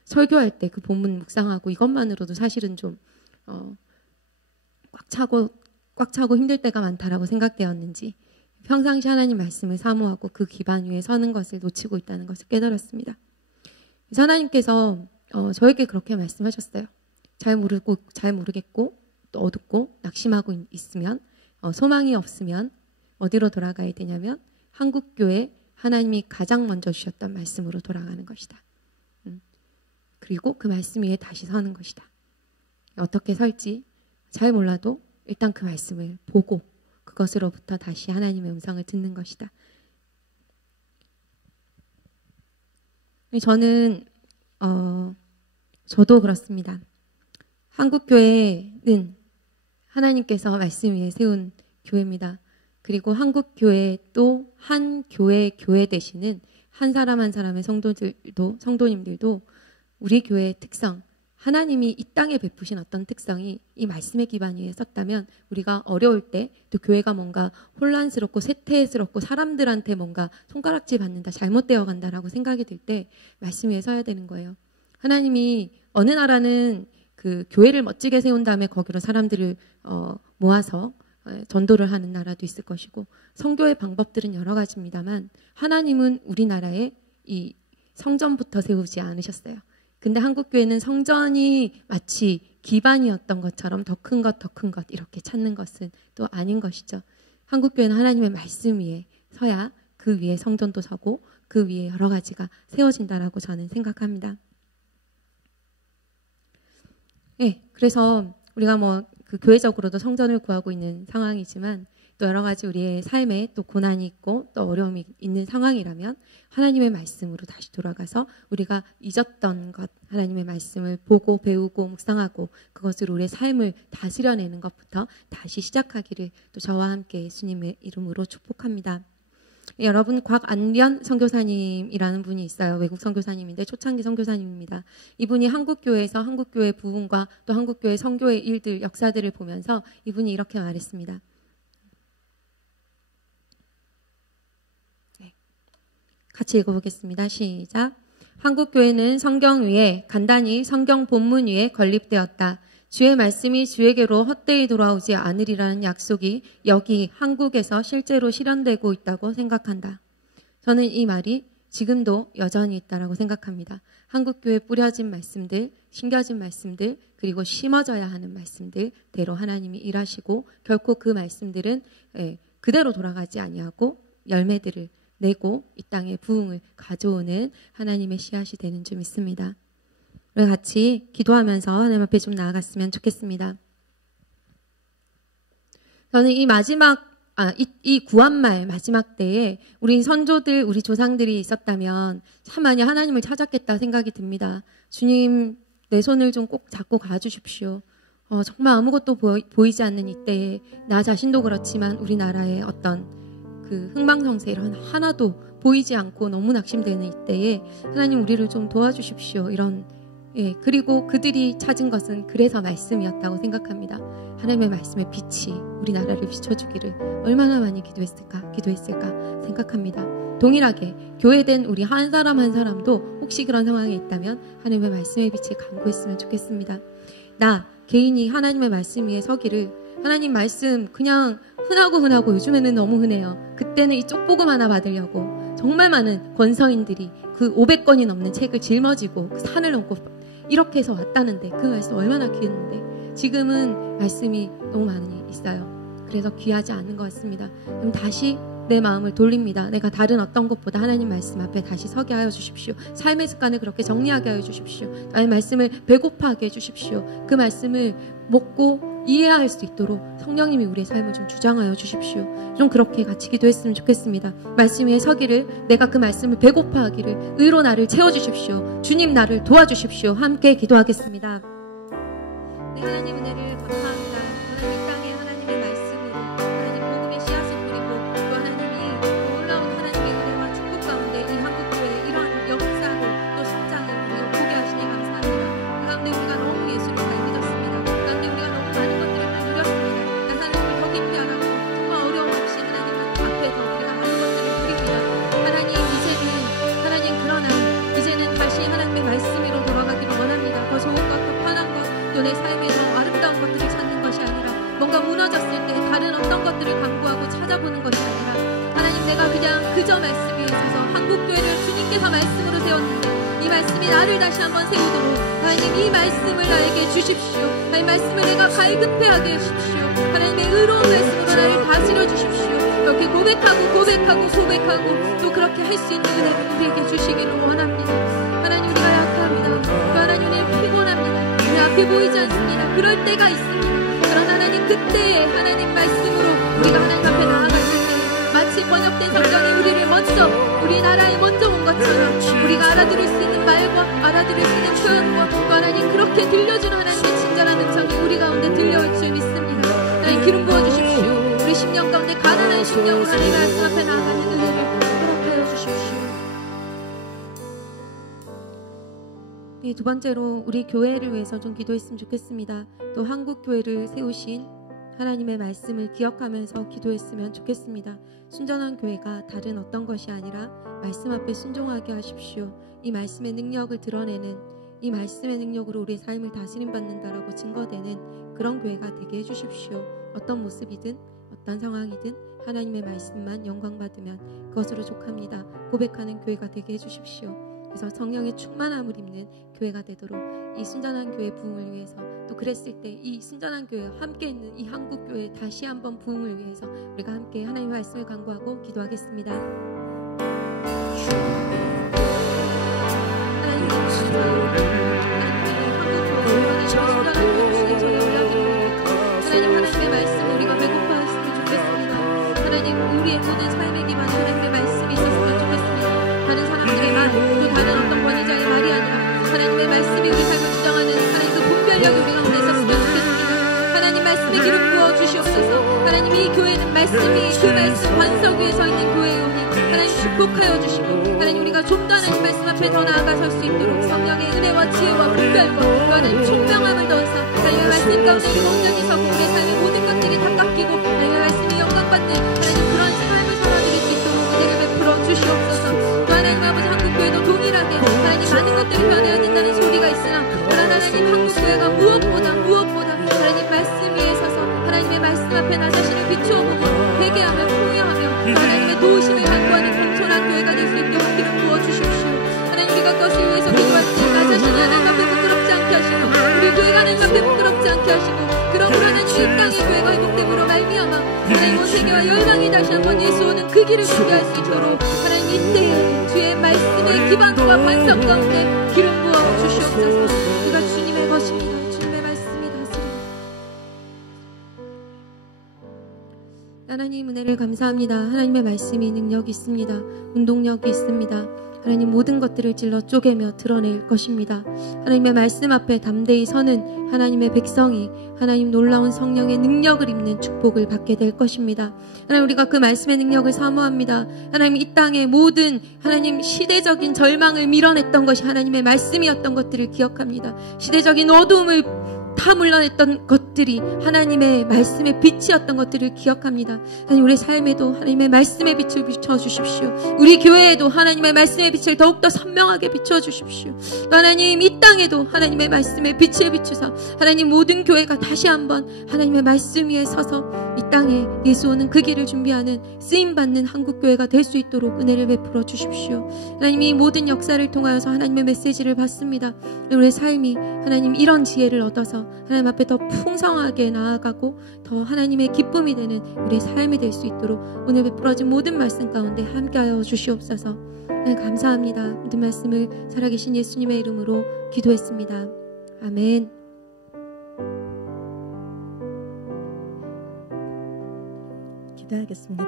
설교할 때 그 본문 묵상하고 이것만으로도 사실은 좀 꽉 차고 꽉 차고 힘들 때가 많다라고 생각되었는지 평상시 하나님 말씀을 사모하고 그 기반 위에 서는 것을 놓치고 있다는 것을 깨달았습니다. 그래서 하나님께서 저에게 그렇게 말씀하셨어요. 잘 모르겠고 또 어둡고 낙심하고 있으면 소망이 없으면 어디로 돌아가야 되냐면 한국교회 하나님이 가장 먼저 주셨던 말씀으로 돌아가는 것이다. 그리고 그 말씀 위에 다시 서는 것이다. 어떻게 설지 잘 몰라도 일단 그 말씀을 보고 그것으로부터 다시 하나님의 음성을 듣는 것이다. 저도 그렇습니다. 한국교회는 하나님께서 말씀 위에 세운 교회입니다. 그리고 한국교회 또 한 교회 되시는 한 사람 한 사람의 성도님들도 우리 교회의 특성, 하나님이 이 땅에 베푸신 어떤 특성이 이 말씀의 기반 위에 섰다면 우리가 어려울 때 또 교회가 뭔가 혼란스럽고 쇠퇴스럽고 사람들한테 뭔가 손가락질 받는다, 잘못되어 간다라고 생각이 들 때 말씀 위에 서야 되는 거예요. 하나님이 어느 나라는 그 교회를 멋지게 세운 다음에 거기로 사람들을 모아서 전도를 하는 나라도 있을 것이고 성교의 방법들은 여러 가지입니다만 하나님은 우리나라에 이 성전부터 세우지 않으셨어요. 근데 한국교회는 성전이 마치 기반이었던 것처럼 더 큰 것 이렇게 찾는 것은 또 아닌 것이죠. 한국교회는 하나님의 말씀 위에 서야 그 위에 성전도 서고 그 위에 여러 가지가 세워진다라고 저는 생각합니다. 네, 그래서 우리가 그 교회적으로도 성전을 구하고 있는 상황이지만 또 여러 가지 우리의 삶에 또 고난이 있고 또 어려움이 있는 상황이라면 하나님의 말씀으로 다시 돌아가서 우리가 잊었던 것, 하나님의 말씀을 보고 배우고 묵상하고 그것으로 우리의 삶을 다스려내는 것부터 다시 시작하기를 또 저와 함께 예수님의 이름으로 축복합니다. 여러분, 곽안련 선교사님이라는 분이 있어요. 외국 선교사님인데 초창기 선교사님입니다. 이분이 한국교회에서 한국교회 부흥과 또 한국교회 선교의 일들, 역사들을 보면서 이분이 이렇게 말했습니다. 같이 읽어보겠습니다. 시작. 한국교회는 성경 위에 간단히 성경 본문 위에 건립되었다. 주의 말씀이 주에게로 헛되이 돌아오지 않으리라는 약속이 여기 한국에서 실제로 실현되고 있다고 생각한다. 저는 이 말이 지금도 여전히 있다고 생각합니다. 한국교회에 뿌려진 말씀들, 심겨진 말씀들, 그리고 심어져야 하는 말씀들대로 하나님이 일하시고 결코 그 말씀들은 그대로 돌아가지 아니하고 열매들을 내고 이 땅에 부흥을 가져오는 하나님의 씨앗이 되는 줄 믿습니다. 우리 같이 기도하면서 하나님 앞에 좀 나아갔으면 좋겠습니다. 저는 이 구한말 마지막 때에 우리 선조들, 우리 조상들이 있었다면 참 많이 하나님을 찾았겠다 생각이 듭니다. 주님, 내 손을 좀 꼭 잡고 가주십시오. 정말 아무것도 보이지 않는 이때에 나 자신도 그렇지만 우리나라의 어떤 그 흥망성쇠 이런 하나도 보이지 않고 너무 낙심되는 이때에 하나님 우리를 좀 도와주십시오. 그리고 그들이 찾은 것은 그래서 말씀이었다고 생각합니다. 하나님의 말씀의 빛이 우리나라를 비춰주기를 얼마나 많이 기도했을까 생각합니다. 동일하게 교회된 우리 한 사람 한 사람도 혹시 그런 상황이 있다면 하나님의 말씀의 빛에 간구했으면 좋겠습니다. 나 개인이 하나님의 말씀 위에 서기를, 하나님 말씀 그냥 흔하고 요즘에는 너무 흔해요. 그때는 이 쪽복음 하나 받으려고 정말 많은 권서인들이 그 500권이 넘는 책을 짊어지고 그 산을 넘고 이렇게 해서 왔다는데 그 말씀 얼마나 귀했는데 지금은 말씀이 너무 많이 있어요. 그래서 귀하지 않은 것 같습니다. 그럼 다시 내 마음을 돌립니다. 내가 다른 어떤 것보다 하나님 말씀 앞에 다시 서게 하여 주십시오. 삶의 습관을 그렇게 정리하게 하여 주십시오. 나의 말씀을 배고파하게 해주십시오. 그 말씀을 먹고 이해할 수 있도록 성령님이 우리의 삶을 좀 주장하여 주십시오. 좀 그렇게 같이 기도했으면 좋겠습니다. 말씀 위에 서기를, 내가 그 말씀을 배고파하기를, 의로 나를 채워주십시오. 주님 나를 도와주십시오. 함께 기도하겠습니다. 네, 하나님 은혜를 감사합니다. 하나님 이 땅에 하나님의 말씀으로 하나님 복음의 씨앗을 뿌리고 또 하나님이 놀라운 하나님의 은혜와 축복 가운데 이 한국교회의 이런 역사를 또 성장을 우리가 보게 하시니 감사합니다. 그 가운데 우리가 너무 예수를 잘 믿었습니다. 그 가운데 우리가 너무 많은 것들을 누렸습니다. 하나님을 더 깊이 알았고 정말 어려움 없이 하나님 앞에서 우리가 많은 것들을 누립니다. 하나님 그러나 이제는 다시 하나님의 말씀으로 돌아가기를 원합니다. 더 좋은 것, 더 편한 것, 또 내 삶에 더 아름다운 것들을 찾는 그저 말씀 위에 서서 한국교회를 주님께서 말씀으로 세웠는데 이 말씀이 나를 다시 한번 세우도록 하나님 이 말씀을 나에게 주십시오. 하나님 말씀을 내가 갈급해하게 해주십시오. 하나님의 의로운 말씀으로 나를 다스려 주십시오. 그렇게 고백하고 또 그렇게 할 수 있는 은혜를 우리에게 주시기를 원합니다. 하나님 우리가 약합니다. 또 하나님 우리는 피곤합니다. 우리 앞에 보이지 않습니다. 그럴 때가 있습니다. 그러나 하나님 그때에 하나님 말씀으로 우리가 하나님 앞에 나아갔을 때 마치 번역된 성경이 우리를 먼저 우리나라에 먼저 온 것처럼 우리가 알아들을 수 있는 말과 알아들을 수 있는 표현과 또 하나님 그렇게 들려주는 하나님의 친절한 음성이 우리 가운데 들려올 줄 믿습니다. 하나님 기름 부어주십시오. 우리 심령 가운데 가난한 심령으로 하나님 말씀 앞에 나아가는 은혜를 허락하여 주십시오. 네, 두 번째로 우리 교회를 위해서 좀 기도했으면 좋겠습니다. 또 한국 교회를 세우신 하나님의 말씀을 기억하면서 기도했으면 좋겠습니다. 순전한 교회가 다른 어떤 것이 아니라 말씀 앞에 순종하게 하십시오. 이 말씀의 능력을 드러내는 이 말씀의 능력으로 우리의 삶을 다스림받는다라고 증거되는 그런 교회가 되게 해주십시오. 어떤 모습이든 어떤 상황이든 하나님의 말씀만 영광받으면 그것으로 족합니다. 고백하는 교회가 되게 해주십시오. 그래서 성령의 충만함을 입는 교회가 되도록 이 순전한 교회 부흥을 위해서 또 그랬을 때 이 순전한 교회와 함께 있는 이 한국 교회 다시 한번 부흥을 위해서 우리가 함께 하나님의 말씀을 간구하고 기도하겠습니다. 하나님 하나님의 말씀 우리가 배고파했으면 좋겠습니다. 하나님 우리의 모든 삶의 기반 하나님의 말씀이 있었으면 좋겠습니다. 다른 사람들의 말, 또 다른 어떤 권위자의 말이 아니라 하나님의 말씀이 우리 삶을 주장하는 하나님 그 분별력이 우리 가운데 있었으면 좋겠습니다. 하나님 말씀에 기름 부어 주시옵소서. 하나님 이 교회는 말씀이 그 말씀 반석 위에 서 있는 교회오니 하나님 축복하여 주시고 하나님 우리가 좀 더 하나님 말씀 앞에 더 나아가설 수 있도록 성령의 은혜와 지혜와 분별과 또 하나님 총명함을 더해서 하나님의 말씀 가운데 온전히 서고 우리의 삶의 모든 것들이 다 깎이고 하나님의 말씀이 영광받는 하나님 그런 삶을 살아드릴 수 있도록 은혜를 베풀어 주시옵소서. 또 하나님 아버지 한국교회도 동일하게 하나님 많은 것들이 변해야 된다는 소리가 있으나 그러나 하나님 한국교회가 무엇보다 하나님 말씀 위에 서서 하나님의 말씀 앞에 나 자신을 비추어보고 회개하며 통회하며 하나님의 도우심을 간구하는 겸손한 교회가 될 수 있도록 기름 부어주십시오. 하나님 우리가 그것을 위해서 기도할 때 나 자신을 하나님 앞에 부끄럽지 않게 하시고 우리 교회가 하나님 앞에 부끄럽지 않게 하시고 그러므로 하나님 이 땅의 교회가 회복됨으로 말미암아 하나님 온 세계와 열방이 다시 한번 예수 오는 그 길을 준비할 수 있도록 하나님 이때에 주의 말씀의 기반과 반석 가운데 기름 부어 주시옵소서. 이가 주님의 것입니다. 주님의 말씀이 다스립니다. 하나님 은혜를 감사합니다. 하나님의 말씀이 능력이 있습니다. 운동력이 있습니다. 하나님 모든 것들을 찔러 쪼개며 드러낼 것입니다. 하나님의 말씀 앞에 담대히 서는 하나님의 백성이 하나님 놀라운 성령의 능력을 입는 축복을 받게 될 것입니다. 하나님 우리가 그 말씀의 능력을 사모합니다. 하나님 이 땅의 모든 하나님 시대적인 절망을 밀어냈던 것이 하나님의 말씀이었던 것들을 기억합니다. 시대적인 어두움을 다 물러냈던 것들이 하나님의 말씀의 빛이었던 것들을 기억합니다. 하나님 우리 삶에도 하나님의 말씀의 빛을 비춰주십시오. 우리 교회에도 하나님의 말씀의 빛을 더욱더 선명하게 비춰주십시오. 하나님 이 땅에도 하나님의 말씀의 빛을 비추사 하나님 모든 교회가 다시 한번 하나님의 말씀 위에 서서 이 땅에 예수 오는 그 길을 준비하는 쓰임받는 한국교회가 될 수 있도록 은혜를 베풀어 주십시오. 하나님 이 모든 역사를 통하여서 하나님의 메시지를 받습니다. 우리의 삶이 하나님 이런 지혜를 얻어서 하나님 앞에 더 풍성하게 나아가고 더 하나님의 기쁨이 되는 우리의 삶이 될 수 있도록 오늘 베풀어진 모든 말씀 가운데 함께하여 주시옵소서. 감사합니다. 모든 말씀을 살아계신 예수님의 이름으로 기도했습니다. 아멘. 기도하겠습니다.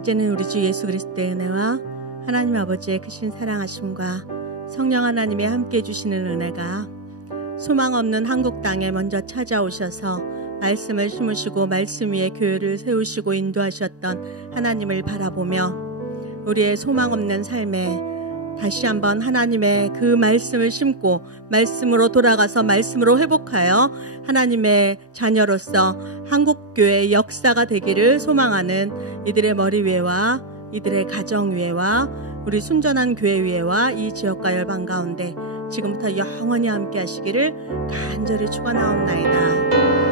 이제는 우리 주 예수 그리스도의 은혜와 하나님 아버지의 크신 사랑하심과 성령 하나님의 함께 해주시는 은혜가 소망 없는 한국 땅에 먼저 찾아오셔서 말씀을 심으시고 말씀 위에 교회를 세우시고 인도하셨던 하나님을 바라보며 우리의 소망 없는 삶에 다시 한번 하나님의 그 말씀을 심고 말씀으로 돌아가서 말씀으로 회복하여 하나님의 자녀로서 한국교회의 역사가 되기를 소망하는 이들의 머리 위에와 이들의 가정 위에와 우리 순전한 교회 위에와 이 지역과 열방 가운데 지금부터 영원히 함께 하시기를 간절히 축원하옵나이다.